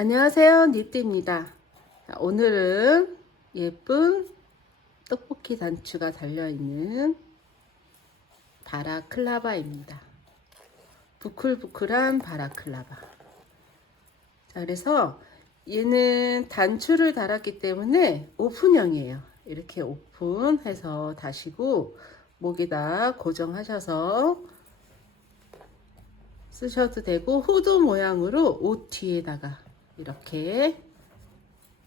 안녕하세요, 니띠입니다. 오늘은 예쁜 떡볶이 단추가 달려있는 바라클라바입니다. 부클부클한 바라클라바. 자, 그래서 얘는 단추를 달았기 때문에 오픈형이에요. 이렇게 오픈해서 다시고 목에다 고정하셔서 쓰셔도 되고, 후드 모양으로 옷 뒤에다가 이렇게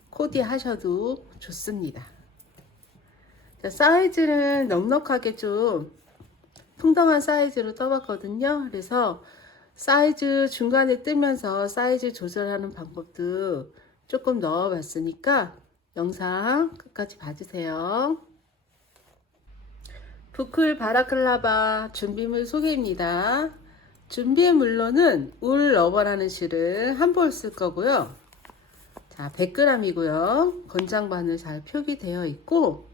코디 하셔도 좋습니다. 자, 사이즈는 넉넉하게 좀 풍성한 사이즈로 떠봤거든요. 그래서 사이즈 중간에 뜨면서 사이즈 조절하는 방법도 조금 넣어봤으니까 영상 끝까지 봐주세요. 부클 바라클라바 준비물 소개입니다. 준비물로는 울 러버라는 실을 한 볼 쓸 거고요. 자, 100g이고요. 건장 바늘 잘 표기되어 있고,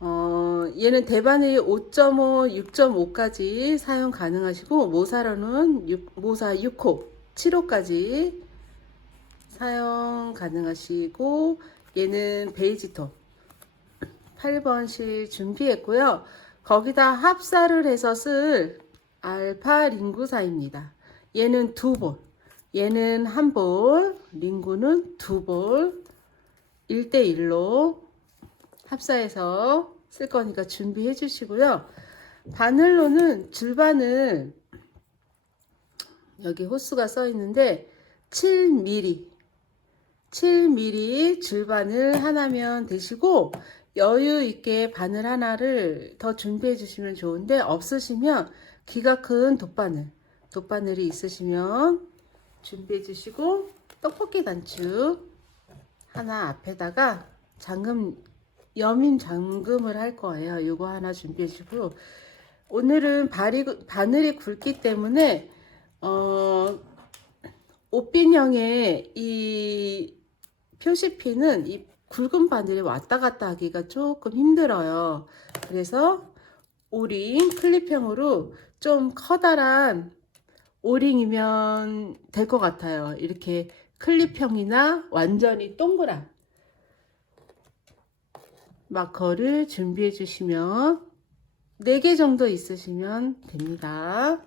얘는 대바늘이 5.5, 6.5까지 사용 가능하시고, 모사로는 모사 6호, 7호까지 사용 가능하시고, 얘는 베이지톤 8번 실 준비했고요. 거기다 합사를 해서 쓸 알파 링구사입니다. 얘는 2볼, 얘는 1볼, 링구는 2볼, 1대1로 합사해서 쓸 거니까 준비해 주시고요. 바늘로는 줄바늘, 여기 호수가 써 있는데 7mm 줄바늘 하나면 되시고, 여유 있게 바늘 하나를 더 준비해 주시면 좋은데, 없으시면 기가 큰 돗바늘이 있으시면 준비해 주시고, 떡볶이 단추 하나 앞에다가 여민 잠금을 할 거예요. 요거 하나 준비해 주고, 오늘은 바늘이 굵기 때문에 옷핀형의 이 표시핀은 이 굵은 바늘이 왔다 갔다 하기가 조금 힘들어요. 그래서 오링 클립형으로 좀 커다란 오링이면 될 것 같아요. 이렇게 클립형이나 완전히 동그란 마커를 준비해 주시면 4개 정도 있으시면 됩니다.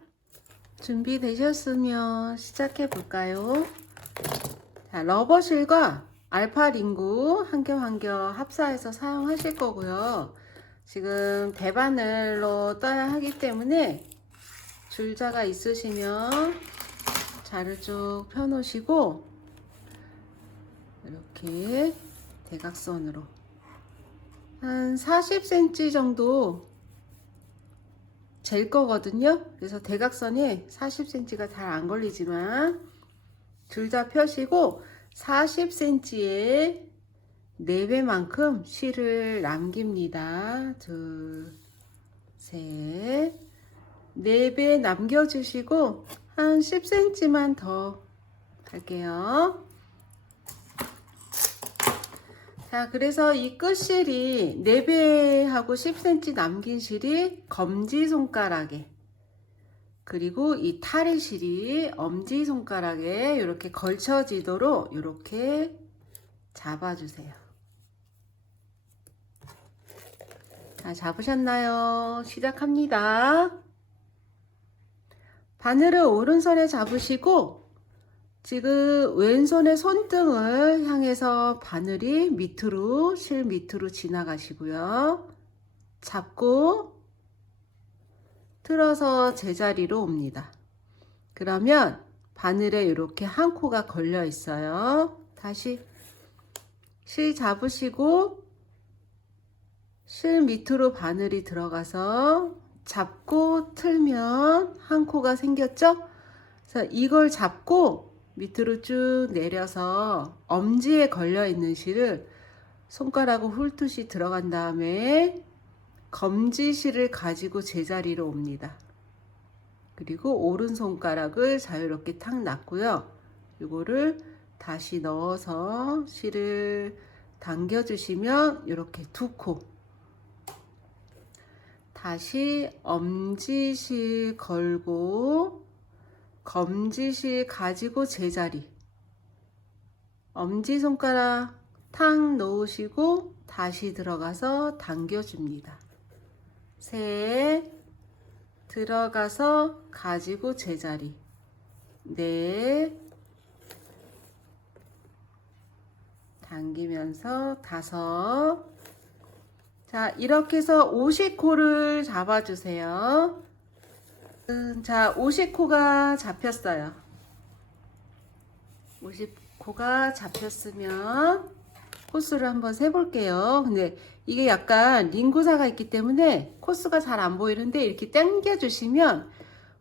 준비되셨으면 시작해 볼까요? 자, 러버실과 알파 링구 한 겹 합사해서 사용하실 거고요. 지금 대바늘로 떠야 하기 때문에 줄자가 있으시면 자를 쭉 펴놓으시고, 이렇게 대각선으로 한 40cm 정도 잴 거거든요. 그래서 대각선에 40cm가 잘 안 걸리지만 줄자 펴시고 40cm에 4배만큼 실을 남깁니다. 둘, 셋, 4배 남겨주시고 한 10cm만 더 할게요. 자, 그래서 이 끝실이 4배하고 10cm 남긴 실이 검지손가락에, 그리고 이 타리실이 엄지손가락에 이렇게 걸쳐지도록 이렇게 잡아주세요. 자, 잡으셨나요? 시작합니다. 바늘을 오른손에 잡으시고, 지금 왼손의 손등을 향해서 바늘이 실 밑으로 지나가시고요. 잡고 틀어서 제자리로 옵니다. 그러면 바늘에 이렇게 한 코가 걸려 있어요. 다시 실 잡으시고 실 밑으로 바늘이 들어가서 잡고 틀면 한 코가 생겼죠? 그래서 이걸 잡고 밑으로 쭉 내려서 엄지에 걸려 있는 실을 손가락으로 훑듯이 들어간 다음에 검지실을 가지고 제자리로 옵니다. 그리고 오른손가락을 자유롭게 탁 놨고요. 이거를 다시 넣어서 실을 당겨주시면 이렇게 2코, 다시 엄지실 걸고 검지실 가지고 제자리, 엄지손가락 탁 놓으시고 다시 들어가서 당겨줍니다. 셋, 들어가서 가지고 제자리. 넷, 당기면서 다섯. 자, 이렇게 해서 50코를 잡아주세요. 자, 50코가 잡혔어요. 50코가 잡혔으면 코스를 한번 세볼게요. 근데 이게 약간 링구사가 있기 때문에 코스가 잘 안 보이는데 이렇게 당겨 주시면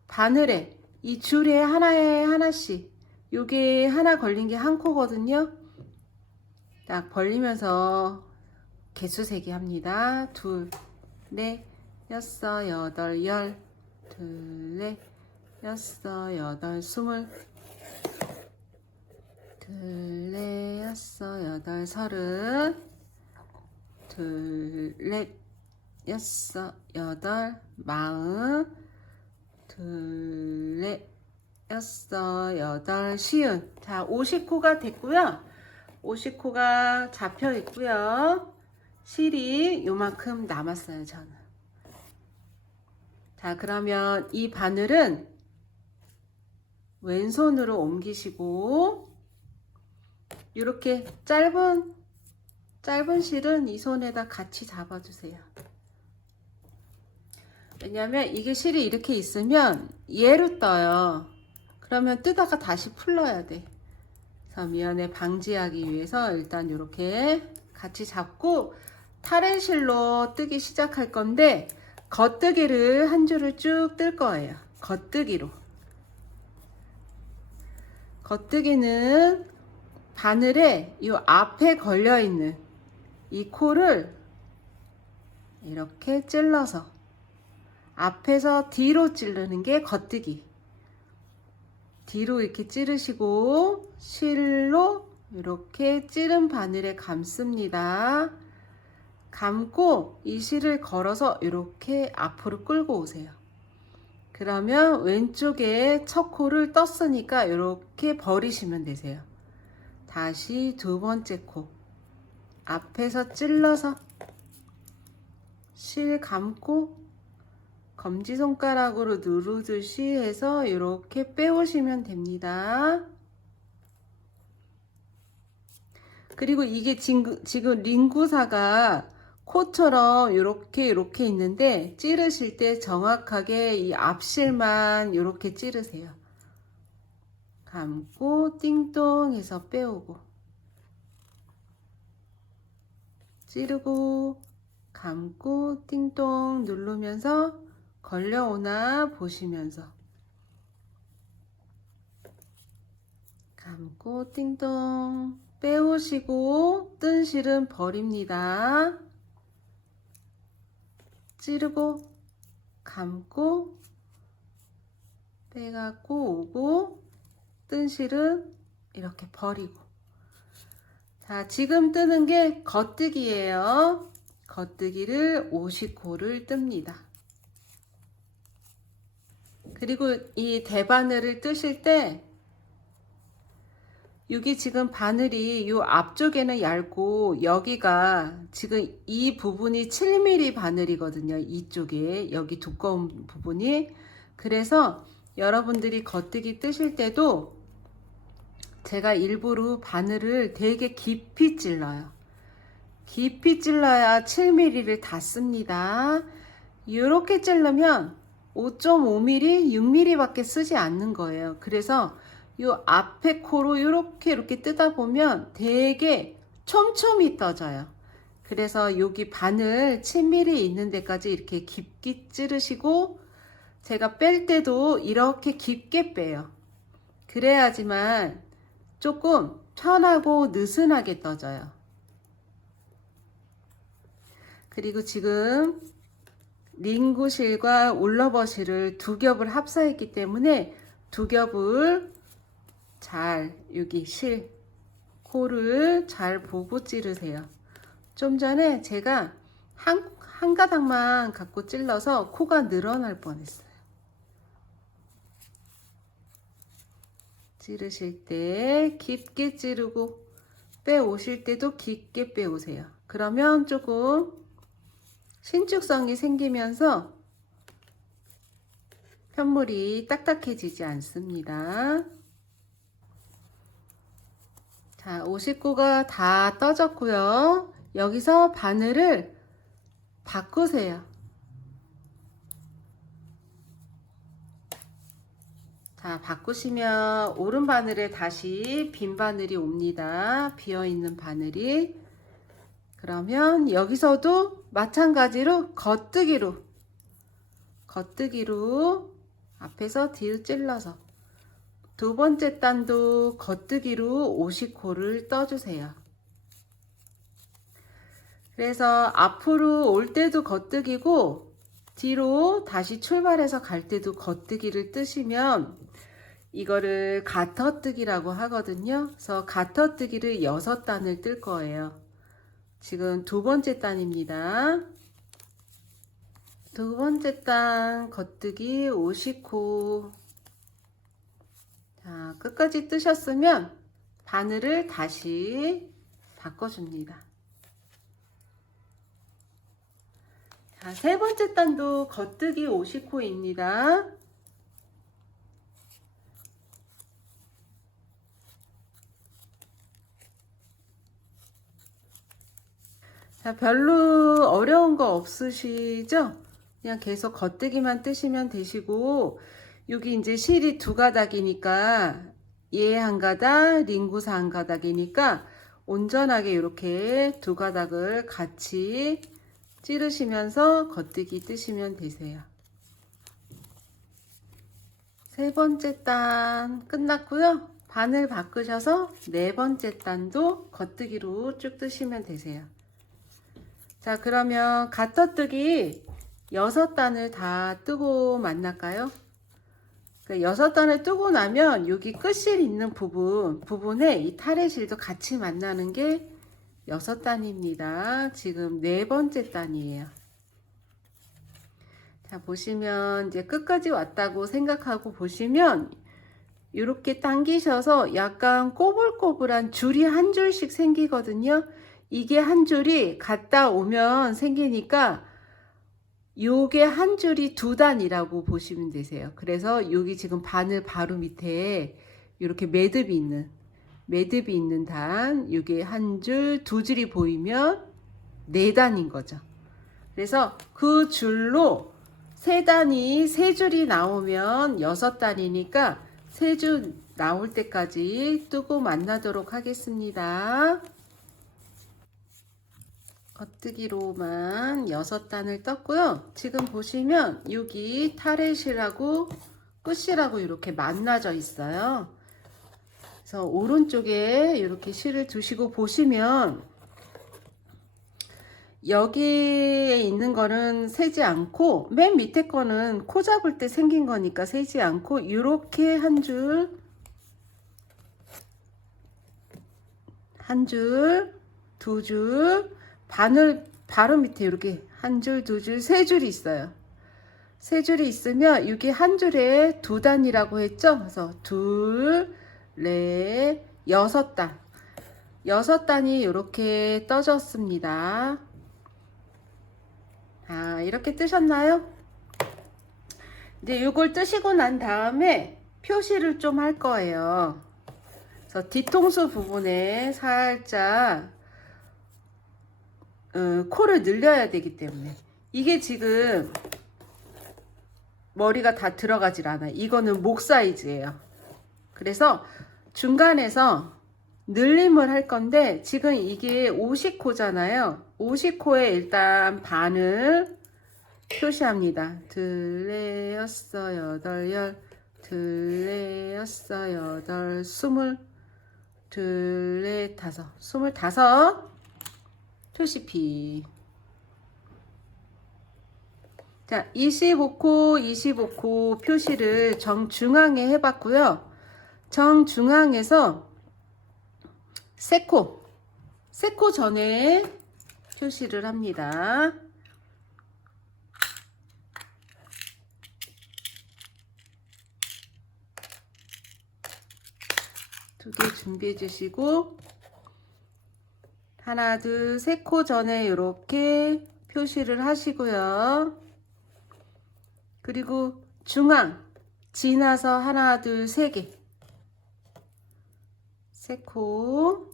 바늘에 이 줄에 하나에 하나씩 요게 하나 걸린 게 한 코거든요. 딱 벌리면서 개수 세기 합니다. 둘, 넷, 여섯, 여덟, 열, 둘, 넷, 여섯, 여덟, 스물, 둘, 넷, 여섯, 여덟, 서른, 둘, 넷, 여섯, 여덟, 마흔, 둘, 넷, 여섯, 여덟, 시은. 자, 50코가 됐고요. 50코가 잡혀 있고요. 실이 요만큼 남았어요, 저는. 자, 그러면 이 바늘은 왼손으로 옮기시고 이렇게 짧은 실은 이 손에다 같이 잡아주세요. 왜냐면 이게 실이 이렇게 있으면 얘로 떠요. 그러면 뜨다가 다시 풀러야 돼. 그래서 미연에 방지하기 위해서 일단 이렇게 같이 잡고 타렌실로 뜨기 시작할 건데 겉뜨기를 한 줄을 쭉 뜰 거예요. 겉뜨기로. 겉뜨기는 바늘에 이 앞에 걸려 있는 이 코를 이렇게 찔러서 앞에서 뒤로 찌르는 게 겉뜨기. 뒤로 이렇게 찌르시고 실로 이렇게 찌른 바늘에 감습니다. 감고 이 실을 걸어서 이렇게 앞으로 끌고 오세요. 그러면 왼쪽에 첫 코를 떴으니까 이렇게 버리시면 되세요. 다시 두 번째 코 앞에서 찔러서 실 감고 검지손가락으로 누르듯이 해서 이렇게 빼오시면 됩니다. 그리고 이게 지금 링구사가 코처럼 이렇게 있는데 찌르실 때 정확하게 이 앞실만 이렇게 찌르세요. 감고 띵동 해서 빼오고 찌르고 감고 띵동 누르면서 걸려오나 보시면서 감고 띵동 빼오시고 뜬 실은 버립니다. 찌르고 감고 빼갖고 오고 뜬 실은 이렇게 버리고. 자, 지금 뜨는 게 겉뜨기예요. 겉뜨기를 50코를 뜹니다. 그리고 이 대바늘을 뜨실 때 여기 지금 바늘이 요 앞쪽에는 얇고 여기가 지금 이 부분이 7mm 바늘이거든요. 이쪽에 여기 두꺼운 부분이. 그래서 여러분들이 겉뜨기 뜨실 때도 제가 일부러 바늘을 되게 깊이 찔러요. 깊이 찔러야 7mm를 다 씁니다. 이렇게 찌르면 5.5mm, 6mm 밖에 쓰지 않는 거예요. 그래서 요 앞에 코로 이렇게 뜨다 보면 되게 촘촘히 떠져요. 그래서 여기 바늘 7mm 있는 데까지 이렇게 깊게 찌르시고 제가 뺄 때도 이렇게 깊게 빼요. 그래야지만 조금 편하고 느슨하게 떠져요. 그리고 지금 링구실과 올러버실을 두 겹을 합사했기 때문에 두 겹을 잘 여기 실 코를 잘 보고 찌르세요. 좀 전에 제가 한 가닥만 갖고 찔러서 코가 늘어날 뻔했어요. 찌르실 때 깊게 찌르고 빼오실 때도 깊게 빼오세요. 그러면 조금 신축성이 생기면서 편물이 딱딱해지지 않습니다. 자, 59가 다 떠졌고요. 여기서 바늘을 바꾸세요. 자, 바꾸시면 오른 바늘에 다시 빈 바늘이 옵니다. 비어있는 바늘이. 그러면 여기서도 마찬가지로 겉뜨기로 앞에서 뒤로 찔러서 두 번째 단도 겉뜨기로 50코를 떠주세요. 그래서 앞으로 올 때도 겉뜨기고 뒤로 다시 출발해서 갈 때도 겉뜨기를 뜨시면 이거를 가터뜨기라고 하거든요. 그래서 가터뜨기를 6단을 뜰 거예요. 지금 두 번째 단입니다. 두 번째 단 겉뜨기 50코. 자, 끝까지 뜨셨으면 바늘을 다시 바꿔줍니다. 자, 세 번째 단도 겉뜨기 50코입니다. 자, 별로 어려운 거 없으시죠? 그냥 계속 겉뜨기만 뜨시면 되시고, 여기 이제 실이 두 가닥이니까 얘 한 가닥, 링구사 한 가닥이니까 온전하게 이렇게 두 가닥을 같이 찌르시면서 겉뜨기 뜨시면 되세요. 세 번째 단 끝났고요. 바늘 바꾸셔서 네 번째 단도 겉뜨기로 쭉 뜨시면 되세요. 자, 그러면 가터뜨기 6단을 다 뜨고 만날까요? 6단을 뜨고 나면 여기 끝실 있는 부분에 이 타래실도 같이 만나는 게 6단입니다. 지금 네 번째 단이에요. 자, 보시면 이제 끝까지 왔다고 생각하고 보시면 이렇게 당기셔서 약간 꼬불꼬불한 줄이 한 줄씩 생기거든요. 이게 한 줄이 갔다 오면 생기니까 요게 한 줄이 두 단이라고 보시면 되세요. 그래서 여기 지금 바늘 바로 밑에 이렇게 매듭이 있는 단, 요게 한 줄, 두 줄이 보이면 네 단인 거죠. 그래서 그 줄로 세 단이 세 줄이 나오면 6단이니까 세 줄 나올 때까지 뜨고 만나도록 하겠습니다. 겉뜨기로만 6단을 떴고요. 지금 보시면 여기 타렛이라고 끝이라고 이렇게 만나져 있어요. 그래서 오른쪽에 이렇게 실을 두시고 보시면 여기에 있는 거는 세지 않고 맨 밑에 거는 코 잡을 때 생긴 거니까 세지 않고 이렇게 한 줄, 두 줄, 바늘 바로 밑에 이렇게 한 줄, 두 줄, 세 줄이 있어요. 세 줄이 있으면 이게 한 줄에 두 단이라고 했죠. 그래서 둘, 넷, 6단. 6단이 이렇게 떠졌습니다. 아, 이렇게 뜨셨나요? 이제 이걸 뜨시고 난 다음에 표시를 좀 할 거예요. 그래서 뒤통수 부분에 살짝 코를 늘려야 되기 때문에 이게 지금 머리가 다 들어가질 않아요. 이거는 목 사이즈예요. 그래서 중간에서 늘림을 할 건데 지금 이게 50코잖아요. 50코에 일단 반을 표시합니다. 둘레, 여섯, 여덟, 열, 둘레, 여섯, 여덟, 스물, 둘레, 다섯, 25 표시피. 자, 25코 표시를 정중앙에 해봤고요. 정중앙에서 3코 전에 표시를 합니다. 두 개 준비해 주시고 하나, 둘, 세 코 전에 이렇게 표시를 하시고요. 그리고 중앙 지나서 하나, 둘, 세 개. 세 코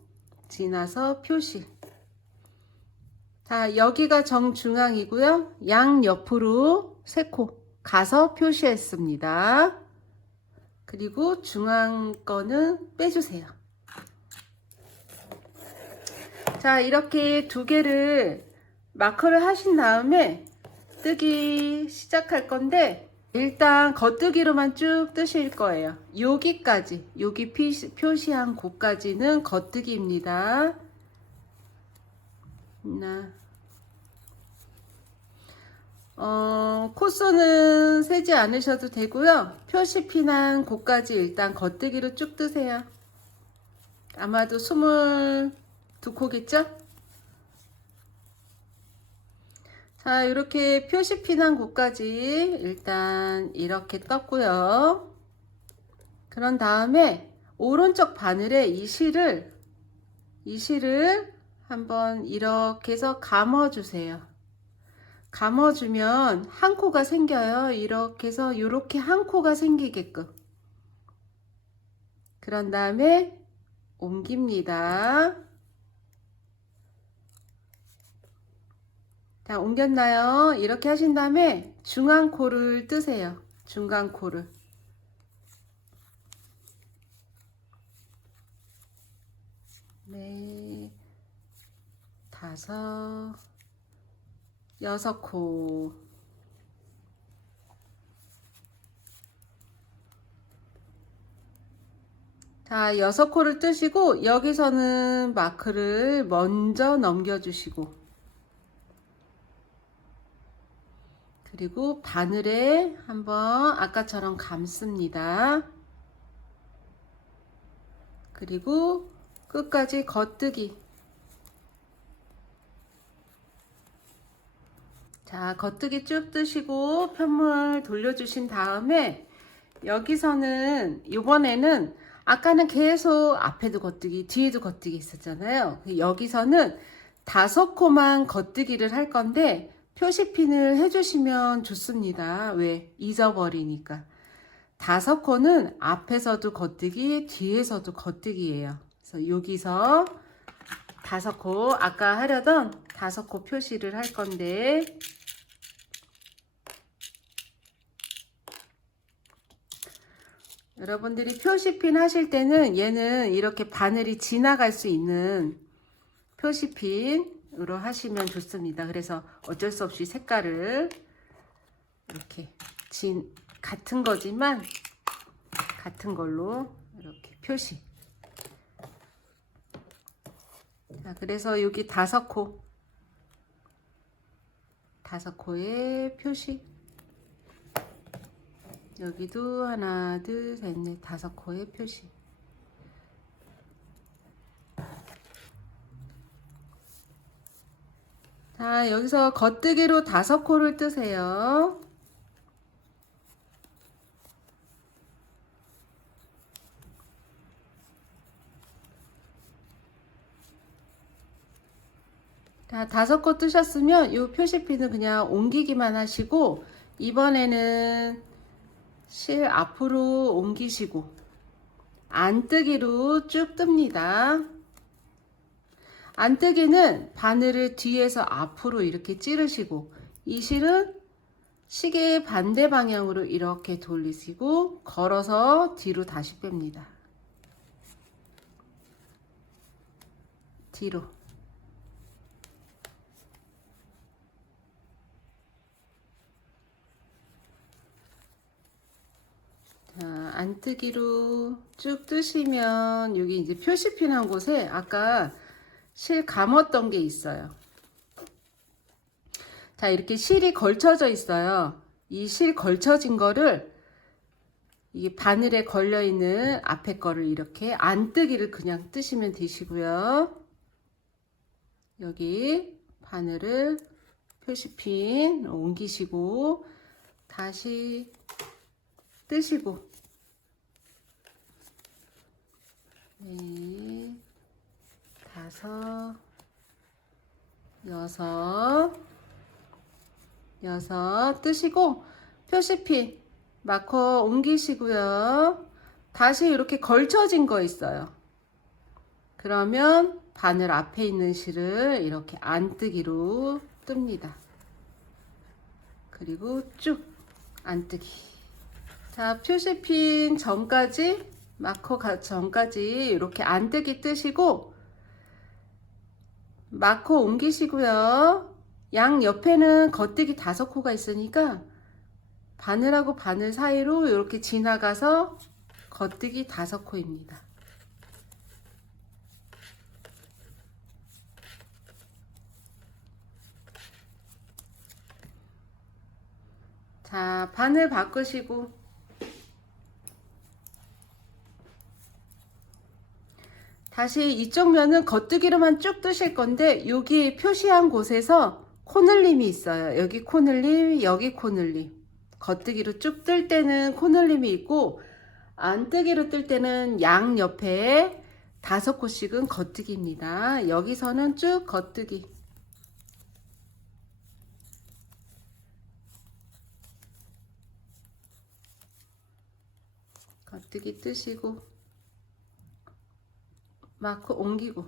지나서 표시. 자, 여기가 정중앙이고요. 양 옆으로 세 코 가서 표시했습니다. 그리고 중앙 거는 빼주세요. 자, 이렇게 두 개를 마커를 하신 다음에 뜨기 시작할 건데, 일단 겉뜨기로만 쭉 뜨실 거예요. 여기까지, 여기 표시한 곳까지는 겉뜨기입니다. 코스는 세지 않으셔도 되고요. 표시 피난 곳까지 일단 겉뜨기로 쭉 뜨세요. 아마도 22코겠죠? 자, 이렇게 표시 피난 곳까지 일단 이렇게 떴고요. 그런 다음에 오른쪽 바늘에 이 실을 한번 이렇게 해서 감아주세요. 감아주면 한 코가 생겨요. 이렇게 해서 이렇게 한 코가 생기게끔. 그런 다음에 옮깁니다. 자, 옮겼나요? 이렇게 하신 다음에 중앙 코를 뜨세요. 중간 코를. 네, 5, 6코. 자, 6코를 뜨시고 여기서는 마크를 먼저 넘겨주시고, 그리고 바늘에 한번 아까처럼 감습니다. 그리고 끝까지 겉뜨기. 자, 겉뜨기 쭉 뜨시고 편물 돌려주신 다음에 여기서는 이번에는 아까는 계속 앞에도 겉뜨기 뒤에도 겉뜨기 있었잖아요. 여기서는 5코만 겉뜨기를 할 건데 표시핀을 해주시면 좋습니다. 왜? 잊어버리니까. 5코는 앞에서도 겉뜨기 뒤에서도 겉뜨기예요. 그래서 여기서 5코 아까 하려던 5코 표시를 할 건데, 여러분들이 표시핀 하실 때는 얘는 이렇게 바늘이 지나갈 수 있는 표시핀으로 하시면 좋습니다. 그래서 어쩔 수 없이 색깔을 이렇게 같은 거지만 같은 걸로 이렇게 표시. 자, 그래서 여기 5코의 표시. 여기도 하나, 둘, 셋, 넷, 5코의 표시. 자, 여기서 겉뜨기로 5코를 뜨세요. 자, 5코 뜨셨으면 이 표시핀을 그냥 옮기기만 하시고, 이번에는 실 앞으로 옮기시고 안뜨기로 쭉 뜹니다. 안뜨기는 바늘을 뒤에서 앞으로 이렇게 찌르시고, 이 실은 시계의 반대 방향으로 이렇게 돌리시고 걸어서 뒤로 다시 뺍니다. 뒤로. 자, 안뜨기로 쭉 뜨시면 여기 이제 표시핀 한 곳에 아까 실 감았던 게 있어요. 자, 이렇게 실이 걸쳐져 있어요. 이 실 걸쳐진 거를 이 바늘에 걸려 있는 앞에 거를 이렇게 안뜨기를 그냥 뜨시면 되시고요. 여기 바늘을 표시핀 옮기시고 다시 뜨시고, 네, 5, 여섯 뜨시고 표시핀 마커 옮기시고요. 다시 이렇게 걸쳐진 거 있어요. 그러면 바늘 앞에 있는 실을 이렇게 안뜨기로 뜹니다. 그리고 쭉 안뜨기. 자, 표시핀 전까지 마커 전까지 이렇게 안뜨기 뜨시고 마커 옮기시고요. 양 옆에는 겉뜨기 5코가 있으니까 바늘하고 바늘 사이로 이렇게 지나가서 겉뜨기 5코입니다. 자, 바늘 바꾸시고 다시 이쪽 면은 겉뜨기로만 쭉 뜨실 건데 여기 표시한 곳에서 코늘림이 있어요. 여기 코늘림, 여기 코늘림. 겉뜨기로 쭉 뜰 때는 코늘림이 있고 안뜨기로 뜰 때는 양 옆에 5코씩은 겉뜨기입니다. 여기서는 쭉 겉뜨기. 겉뜨기 뜨시고 마커 옮기고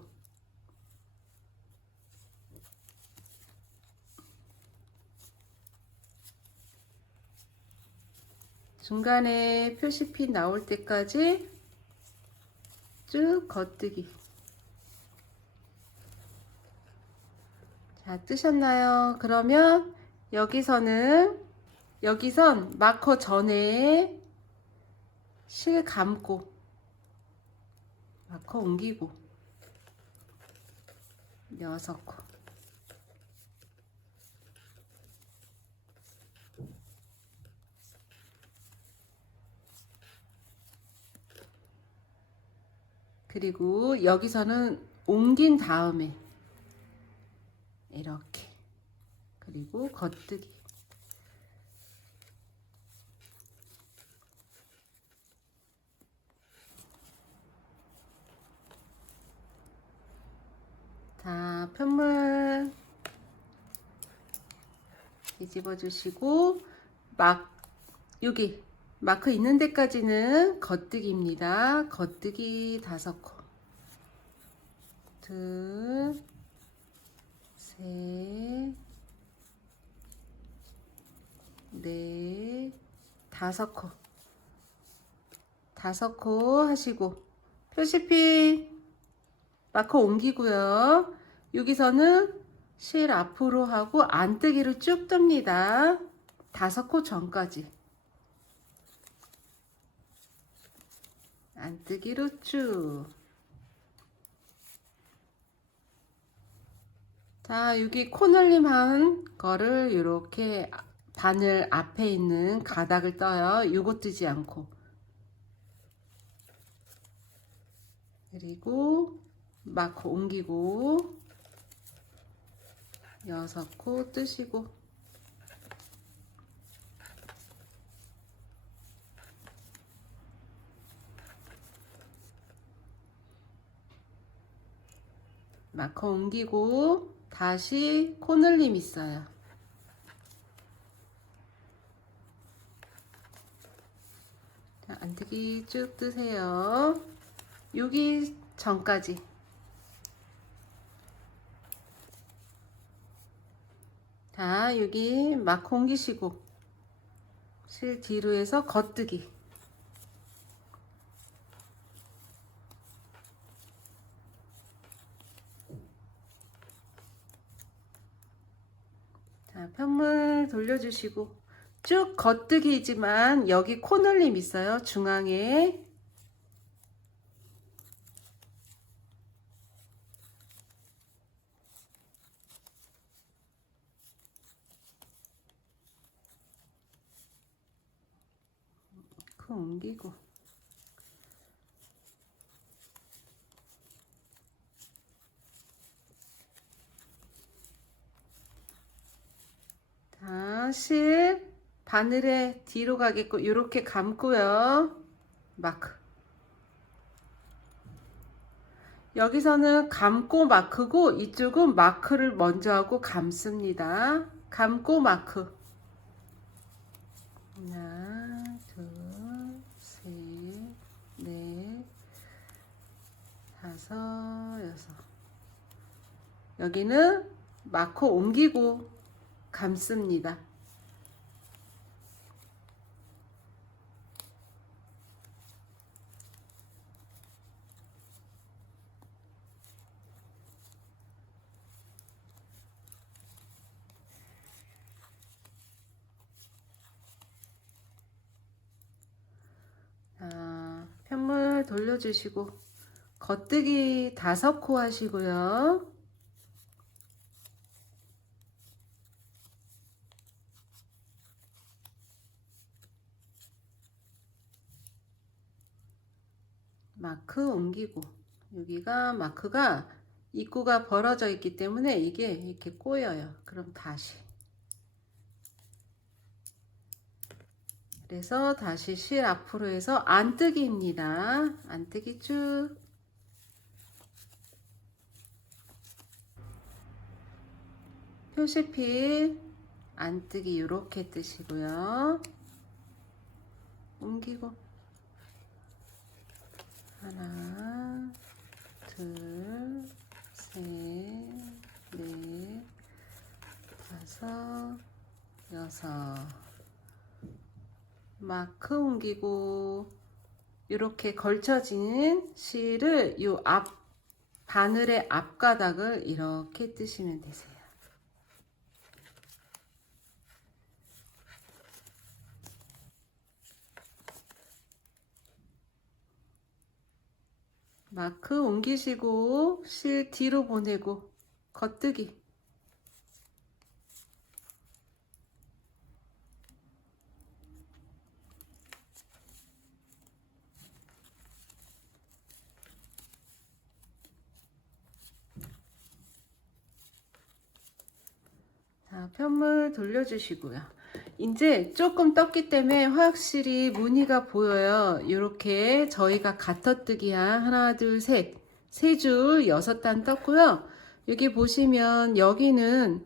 중간에 표시핀 나올 때까지 쭉 겉뜨기. 자, 뜨셨나요? 그러면 여기선 마커 전에 실 감고 마커 옮기고 6코. 그리고 여기서는 옮긴 다음에 이렇게 그리고 겉뜨기. 자, 편물 뒤집어 주시고 여기 마크 있는 데까지는 겉뜨기입니다. 겉뜨기 5코. 둘, 셋, 넷, 5코. 5코 하시고 표시핀 마커 옮기고요. 여기서는 실 앞으로 하고 안뜨기로 쭉 뜹니다. 5코 전까지 안뜨기로 쭉. 자, 여기 코늘림 한 거를 이렇게 바늘 앞에 있는 가닥을 떠요. 요거 뜨지 않고. 그리고 마커 옮기고 6코 뜨시고 마커 옮기고 다시 코늘림 있어요. 자, 안뜨기 쭉 뜨세요. 여기 전까지. 자, 여기 마커 옮기시고 실 뒤로 해서 겉뜨기. 자, 편물 돌려주시고 쭉 겉뜨기이지만 여기 코늘림 있어요. 중앙에. 옮기고 다시 바늘에 뒤로 가게끔 이렇게 감고요. 마크 여기서는 감고 마크고 이쪽은 마크를 먼저 하고 감습니다. 감고 마크. 하나, 둘, 셋, 넷, 다섯, 여섯. 여기는 마크 옮기고 감습니다. 편물 돌려주시고 겉뜨기 5코 하시고요. 마크 옮기고 여기가 마크가 입구가 벌어져 있기 때문에 이게 이렇게 꼬여요. 그럼 다시 그래서 다시 실 앞으로 해서 안뜨기입니다. 안뜨기 쭉 표시필 안뜨기 이렇게 뜨시고요. 옮기고 하나, 둘, 셋, 넷, 다섯, 여섯. 마크 옮기고 이렇게 걸쳐진 실을 이 앞 바늘의 앞가닥을 이렇게 뜨시면 되세요. 마크 옮기시고 실 뒤로 보내고 겉뜨기. 자, 편물 돌려주시고요. 이제 조금 떴기 때문에 확실히 무늬가 보여요. 이렇게 저희가 가터뜨기 한 하나, 둘, 셋, 세 줄 6단 떴고요. 여기 보시면 여기는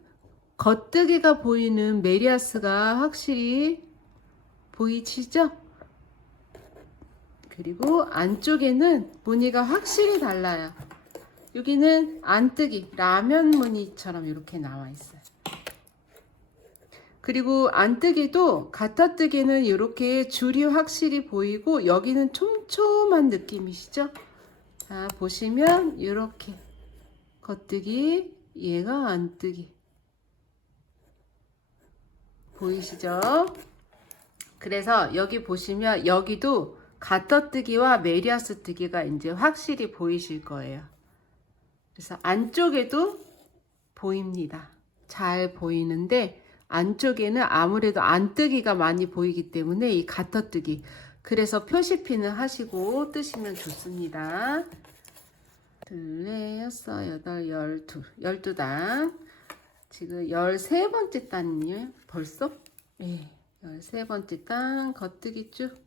겉뜨기가 보이는 메리아스가 확실히 보이시죠? 그리고 안쪽에는 무늬가 확실히 달라요. 여기는 안뜨기, 라면 무늬처럼 이렇게 나와 있어요. 그리고 안뜨기도 가타뜨기는 이렇게 줄이 확실히 보이고 여기는 촘촘한 느낌이시죠? 자, 보시면 이렇게 겉뜨기, 얘가 안뜨기 보이시죠? 그래서 여기 보시면 여기도 가터뜨기와 메리아스 뜨기가 이제 확실히 보이실 거예요. 그래서 안쪽에도 보입니다. 잘 보이는데 안쪽에는 아무래도 안뜨기가 많이 보이기 때문에 이 가터뜨기, 그래서 표시핀을 하시고 뜨시면 좋습니다. 둘, 넷, 여섯, 여덟, 12단. 지금 13번째 단이에요. 벌써? 네, 13번째 단 겉뜨기 쭉.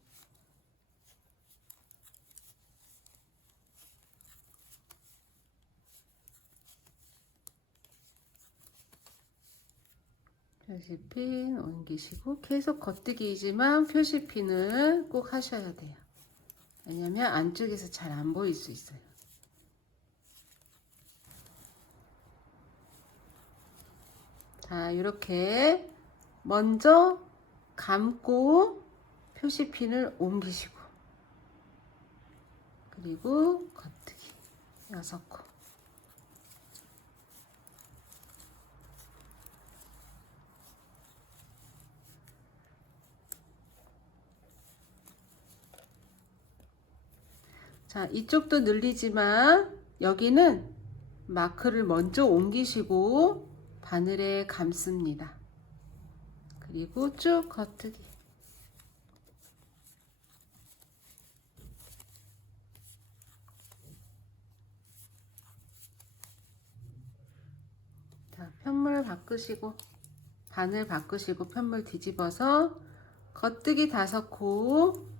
표시핀 옮기시고 계속 겉뜨기이지만 표시핀을 꼭 하셔야 돼요. 왜냐면 안쪽에서 잘 안 보일 수 있어요. 자, 이렇게 먼저 감고 표시핀을 옮기시고 그리고 겉뜨기 6코. 자, 이쪽도 늘리지만 여기는 마크를 먼저 옮기시고 바늘에 감습니다. 그리고 쭉 겉뜨기. 자, 편물 바꾸시고 바늘 바꾸시고 편물 뒤집어서 겉뜨기 5코.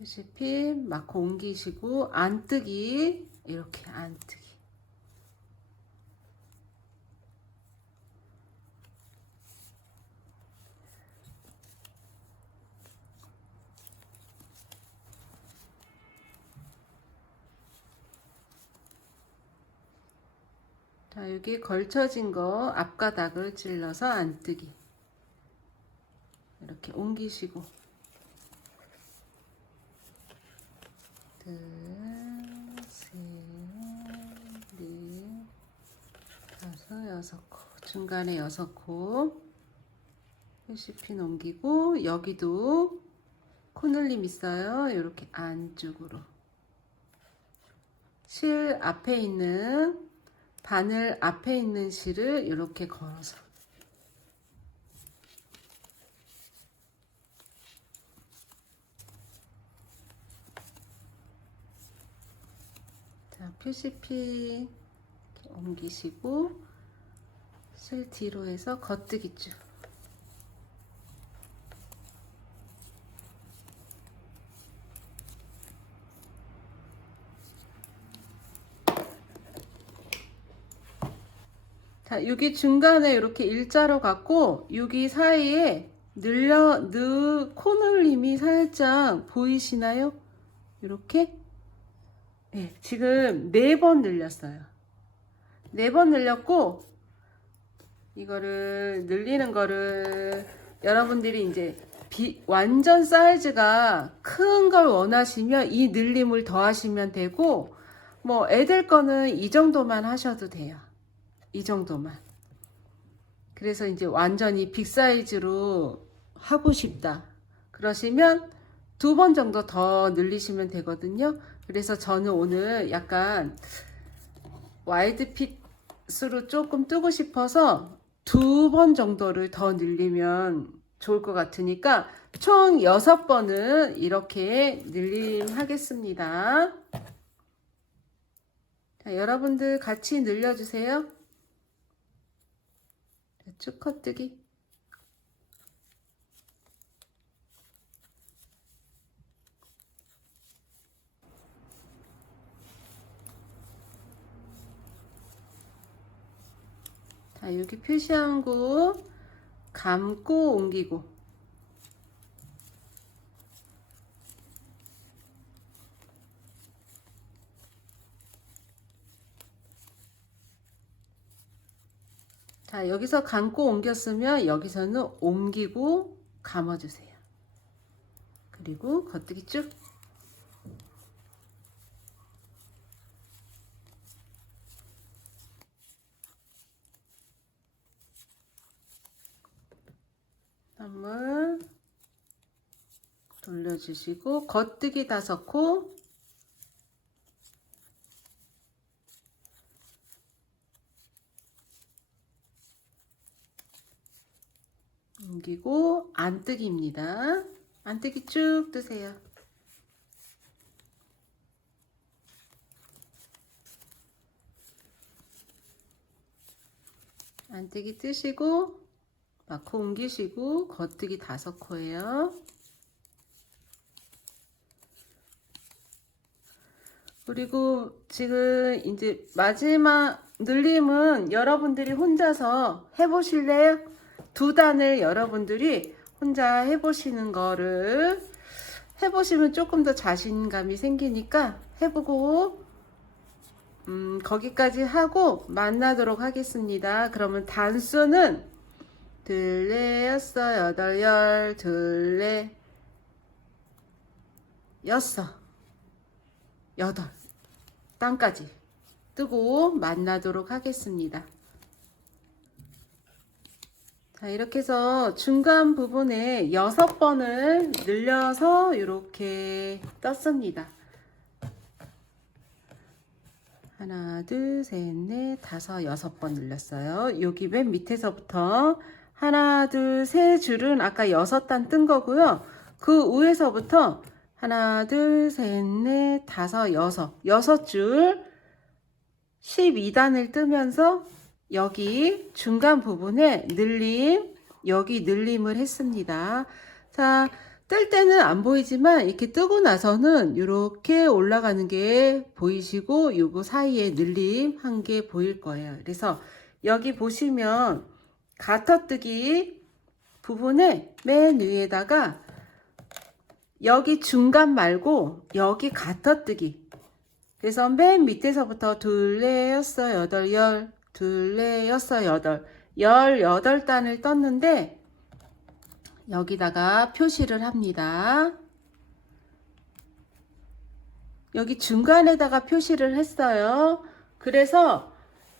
표시핀 마크 옮기시고 안뜨기, 이렇게 안뜨기. 자, 여기 걸쳐진 거 앞가닥을 찔러서 안뜨기. 이렇게 옮기시고 둘, 셋, 넷, 다섯, 여섯 코. 중간에 6코. 표시핀 옮기고 여기도 코늘림 있어요. 이렇게 안쪽으로. 실 앞에 있는 바늘 앞에 있는 실을 이렇게 걸어서 자, 표시핀 이렇게 옮기시고 실 뒤로 해서 겉뜨기 줄. 자, 여기 중간에 이렇게 일자로 갖고 여기 사이에 코늘림이 살짝 보이시나요? 이렇게? 네, 지금 4번 늘렸어요. 4번 늘렸고 이거를 늘리는 거를 여러분들이 이제 완전 사이즈가 큰 걸 원하시면 이 늘림을 더 하시면 되고, 뭐 애들 거는 이 정도만 하셔도 돼요. 이 정도만. 그래서 이제 완전히 빅 사이즈로 하고 싶다 그러시면 2번 정도 더 늘리시면 되거든요. 그래서 저는 오늘 약간 와이드 핏으로 조금 뜨고 싶어서 2번 정도를 더 늘리면 좋을 것 같으니까 총 6번은 이렇게 늘림하겠습니다. 자, 여러분들 같이 늘려주세요. 쭉 겉뜨기. 자, 여기 표시한 곳 감고 옮기고. 자, 여기서 감고 옮겼으면 여기서는 옮기고 감아주세요. 그리고 겉뜨기 쭉. 한번 돌려주시고 겉뜨기 5코. 옮기고 안뜨기입니다. 안뜨기 쭉 뜨세요. 안뜨기 뜨시고 마크 옮기시고 겉뜨기 5코예요. 그리고 지금 이제 마지막 늘림은 여러분들이 혼자서 해보실래요? 2단을 여러분들이 혼자 해보시는 거를 해보시면 조금 더 자신감이 생기니까 해보고 거기까지 하고 만나도록 하겠습니다. 그러면 단수는 둘레, 여섯, 여덟, 열, 둘레, 여섯, 여덟 땅까지 뜨고 만나도록 하겠습니다. 자, 이렇게 해서 중간 부분에 6번을 늘려서 이렇게 떴습니다. 하나, 둘, 셋, 넷, 다섯, 6번 늘렸어요. 여기 맨 밑에서부터 하나, 둘, 세 줄은 아까 6단 뜬 거고요. 그 위에서부터 하나, 둘, 셋, 넷, 다섯, 6줄 12단을 뜨면서 여기 중간 부분에 늘림, 여기 늘림을 했습니다. 자, 뜰 때는 안 보이지만 이렇게 뜨고 나서는 이렇게 올라가는 게 보이시고 요거 사이에 늘림 한 게 보일 거예요. 그래서 여기 보시면 가터뜨기 부분에 맨 위에다가 여기 중간 말고 여기 가터뜨기, 그래서 맨 밑에서부터 둘레 여섯 여덟 열, 둘레 여섯 여덟, 18단을 떴는데 여기다가 표시를 합니다. 여기 중간에다가 표시를 했어요. 그래서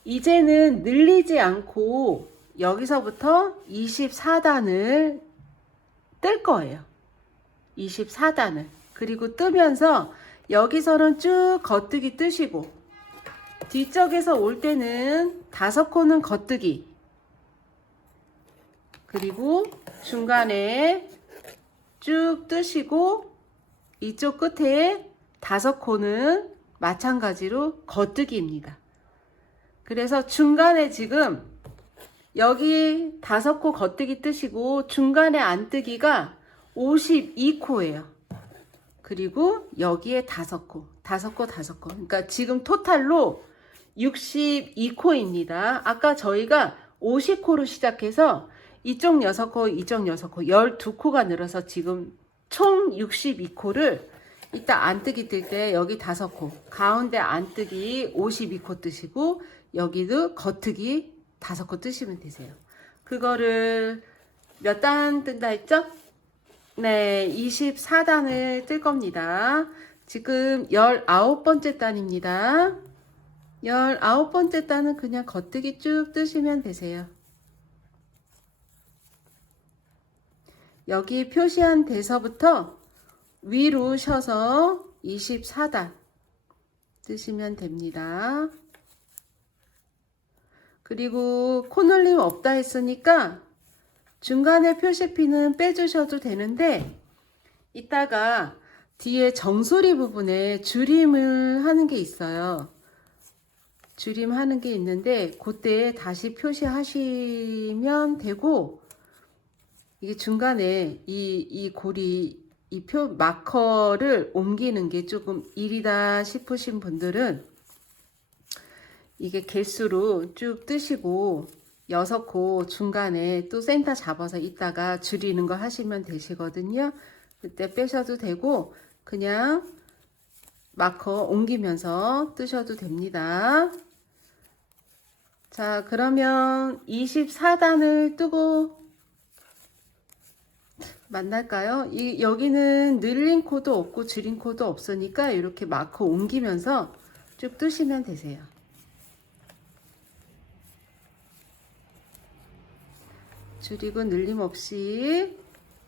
이제는 늘리지 않고 여기서부터 24단을 뜰 거예요. 24단을. 그리고 뜨면서 여기서는 쭉 겉뜨기 뜨시고 뒤쪽에서 올 때는 5코는 겉뜨기, 그리고 중간에 쭉 뜨시고 이쪽 끝에 5코는 마찬가지로 겉뜨기입니다. 그래서 중간에 지금 여기 5코 겉뜨기 뜨시고 중간에 안뜨기가 52코예요. 그리고 여기에 5코, 5코, 5코. 그러니까 지금 토탈로 62코입니다. 아까 저희가 50코로 시작해서 이쪽 6코, 이쪽 6코, 12코가 늘어서 지금 총 62코를 이따 안뜨기 뜰 때 여기 5코, 가운데 안뜨기 52코 뜨시고 여기도 겉뜨기 5코 뜨시면 되세요. 그거를 몇 단 뜬다 했죠? 네, 24단을 뜰 겁니다. 지금 19번째 단입니다. 19번째 단은 그냥 겉뜨기 쭉 뜨시면 되세요. 여기 표시한 데서부터 위로 쉬어서 24단 뜨시면 됩니다. 그리고 코늘림 없다 했으니까 중간에 표시피는 빼주셔도 되는데 이따가 뒤에 정수리 부분에 줄임을 하는 게 있어요. 줄임하는 게 있는데 그때 다시 표시하시면 되고, 이게 중간에 이 고리 이 마커를 옮기는 게 조금 일이다 싶으신 분들은 이게 개수로 쭉 뜨시고 6코 중간에 또 센터 잡아서 이따가 줄이는 거 하시면 되시거든요. 그때 빼셔도 되고 그냥 마커 옮기면서 뜨셔도 됩니다. 자, 그러면 24단을 뜨고 만날까요? 여기는 늘린 코도 없고 줄인 코도 없으니까 이렇게 마커 옮기면서 쭉 뜨시면 되세요. 줄이고 늘림 없이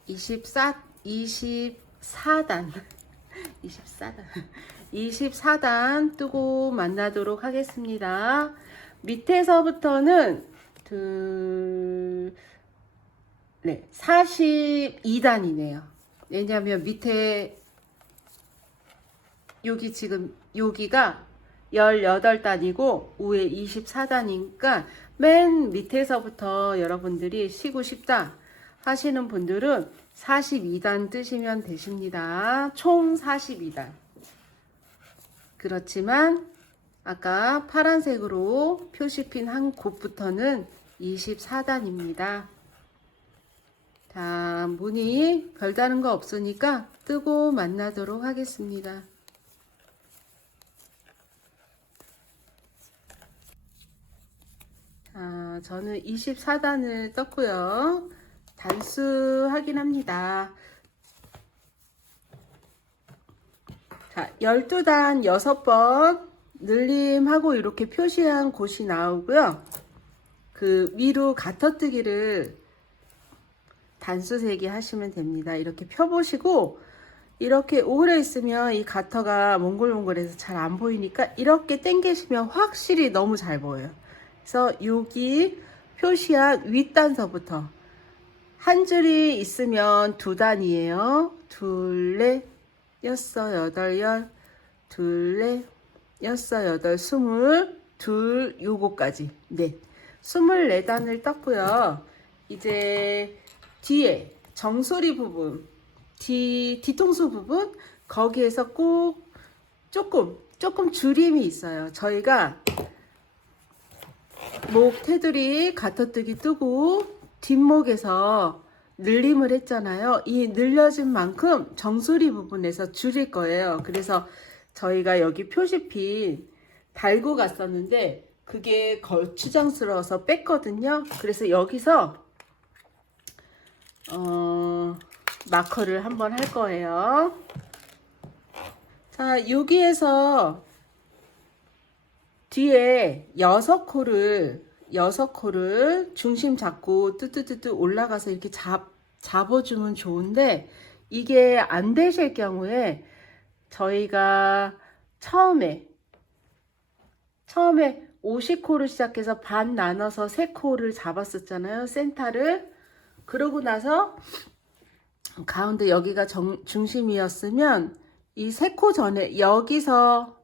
24단 24단 뜨고 만나도록 하겠습니다. 밑에서부터는 42단이네요. 왜냐하면 밑에 여기 지금 여기가 18단이고 위에 24단이니까 맨 밑에서부터 여러분들이 쉬고 싶다 하시는 분들은 42단 뜨시면 되십니다. 총 42단. 그렇지만 아까 파란색으로 표시핀 한 곳부터는 24단입니다. 자, 무늬 별다른 거 없으니까 뜨고 만나도록 하겠습니다. 자, 저는 24단을 떴고요. 단수 확인합니다. 자, 12단 6번 늘림하고 이렇게 표시한 곳이 나오고요. 그 위로 가터뜨기를 단수 세기 하시면 됩니다. 이렇게 펴보시고 이렇게 오래 있으면 이 가터가 몽글몽글해서 잘 안 보이니까 이렇게 당기시면 확실히 너무 잘 보여요. 그래서 여기 표시한 윗단서부터 한 줄이 있으면 2단이에요. 둘레 여섯 여덟 열, 둘레 여섯 여덟 스물 둘 요거까지 네 24단을 떴고요. 이제 뒤에 정수리 부분 뒤통수 부분 거기에서 꼭 조금 주림이 있어요. 저희가 목 테두리 가터뜨기 뜨고 뒷목에서 늘림을 했잖아요. 이 늘려진 만큼 정수리 부분에서 줄일 거예요. 그래서 저희가 여기 표시핀 달고 갔었는데 그게 거추장스러워서 뺐거든요. 그래서 여기서 마커를 한번 할 거예요. 자, 여기에서 뒤에 6코를 중심 잡고 뚜뚜뚜뚜 올라가서 이렇게 잡아주면 좋은데, 이게 안 되실 경우에 저희가 처음에 50코를 시작해서 반 나눠서 3코를 잡았었잖아요. 센터를. 그러고 나서 가운데 여기가 중심이었으면 이 3코 전에 여기서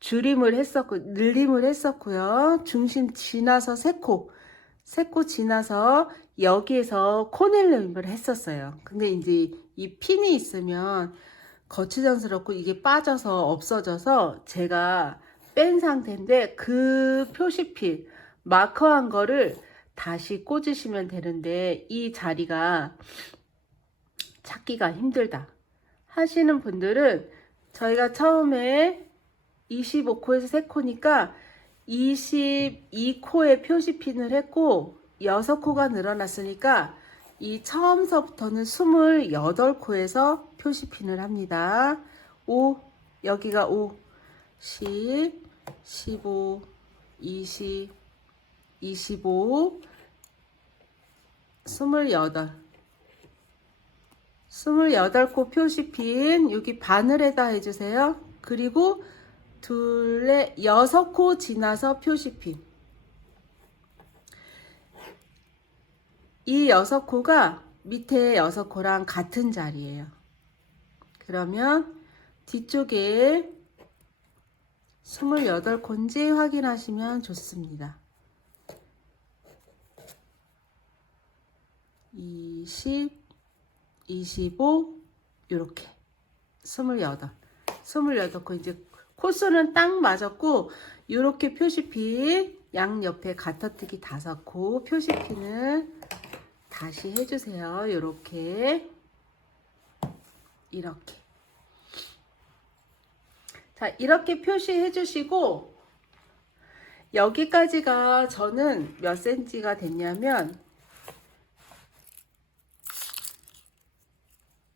줄임을 했었고 늘림을 했었고요. 중심 지나서 3코 지나서 여기에서 코넬림을 했었어요. 근데 이제 이 핀이 있으면 거추장스럽고 이게 빠져서 없어져서 제가 뺀 상태인데, 그 표시핀 마커한 거를 다시 꽂으시면 되는데 이 자리가 찾기가 힘들다 하시는 분들은 저희가 처음에 25코에서 3코니까 22코에 표시핀을 했고 6코가 늘어났으니까 이 처음서부터는 28코에서 표시핀을 합니다. 5, 여기가 5, 10, 15, 20, 25, 28코 표시핀 여기 바늘에다 해주세요. 그리고 6코 지나서 표시핀. 이 6코가 밑에 6코랑 같은 자리예요. 그러면 뒤쪽에 28코인지 확인하시면 좋습니다. 20, 25, 이렇게 28코. 이제 코수는 딱 맞았고, 이렇게 표시핀 양옆에 가터뜨기 5코 표시핀을 다시 해주세요. 이렇게. 자, 이렇게 표시해 주시고, 여기까지가 저는 몇 센치가 됐냐면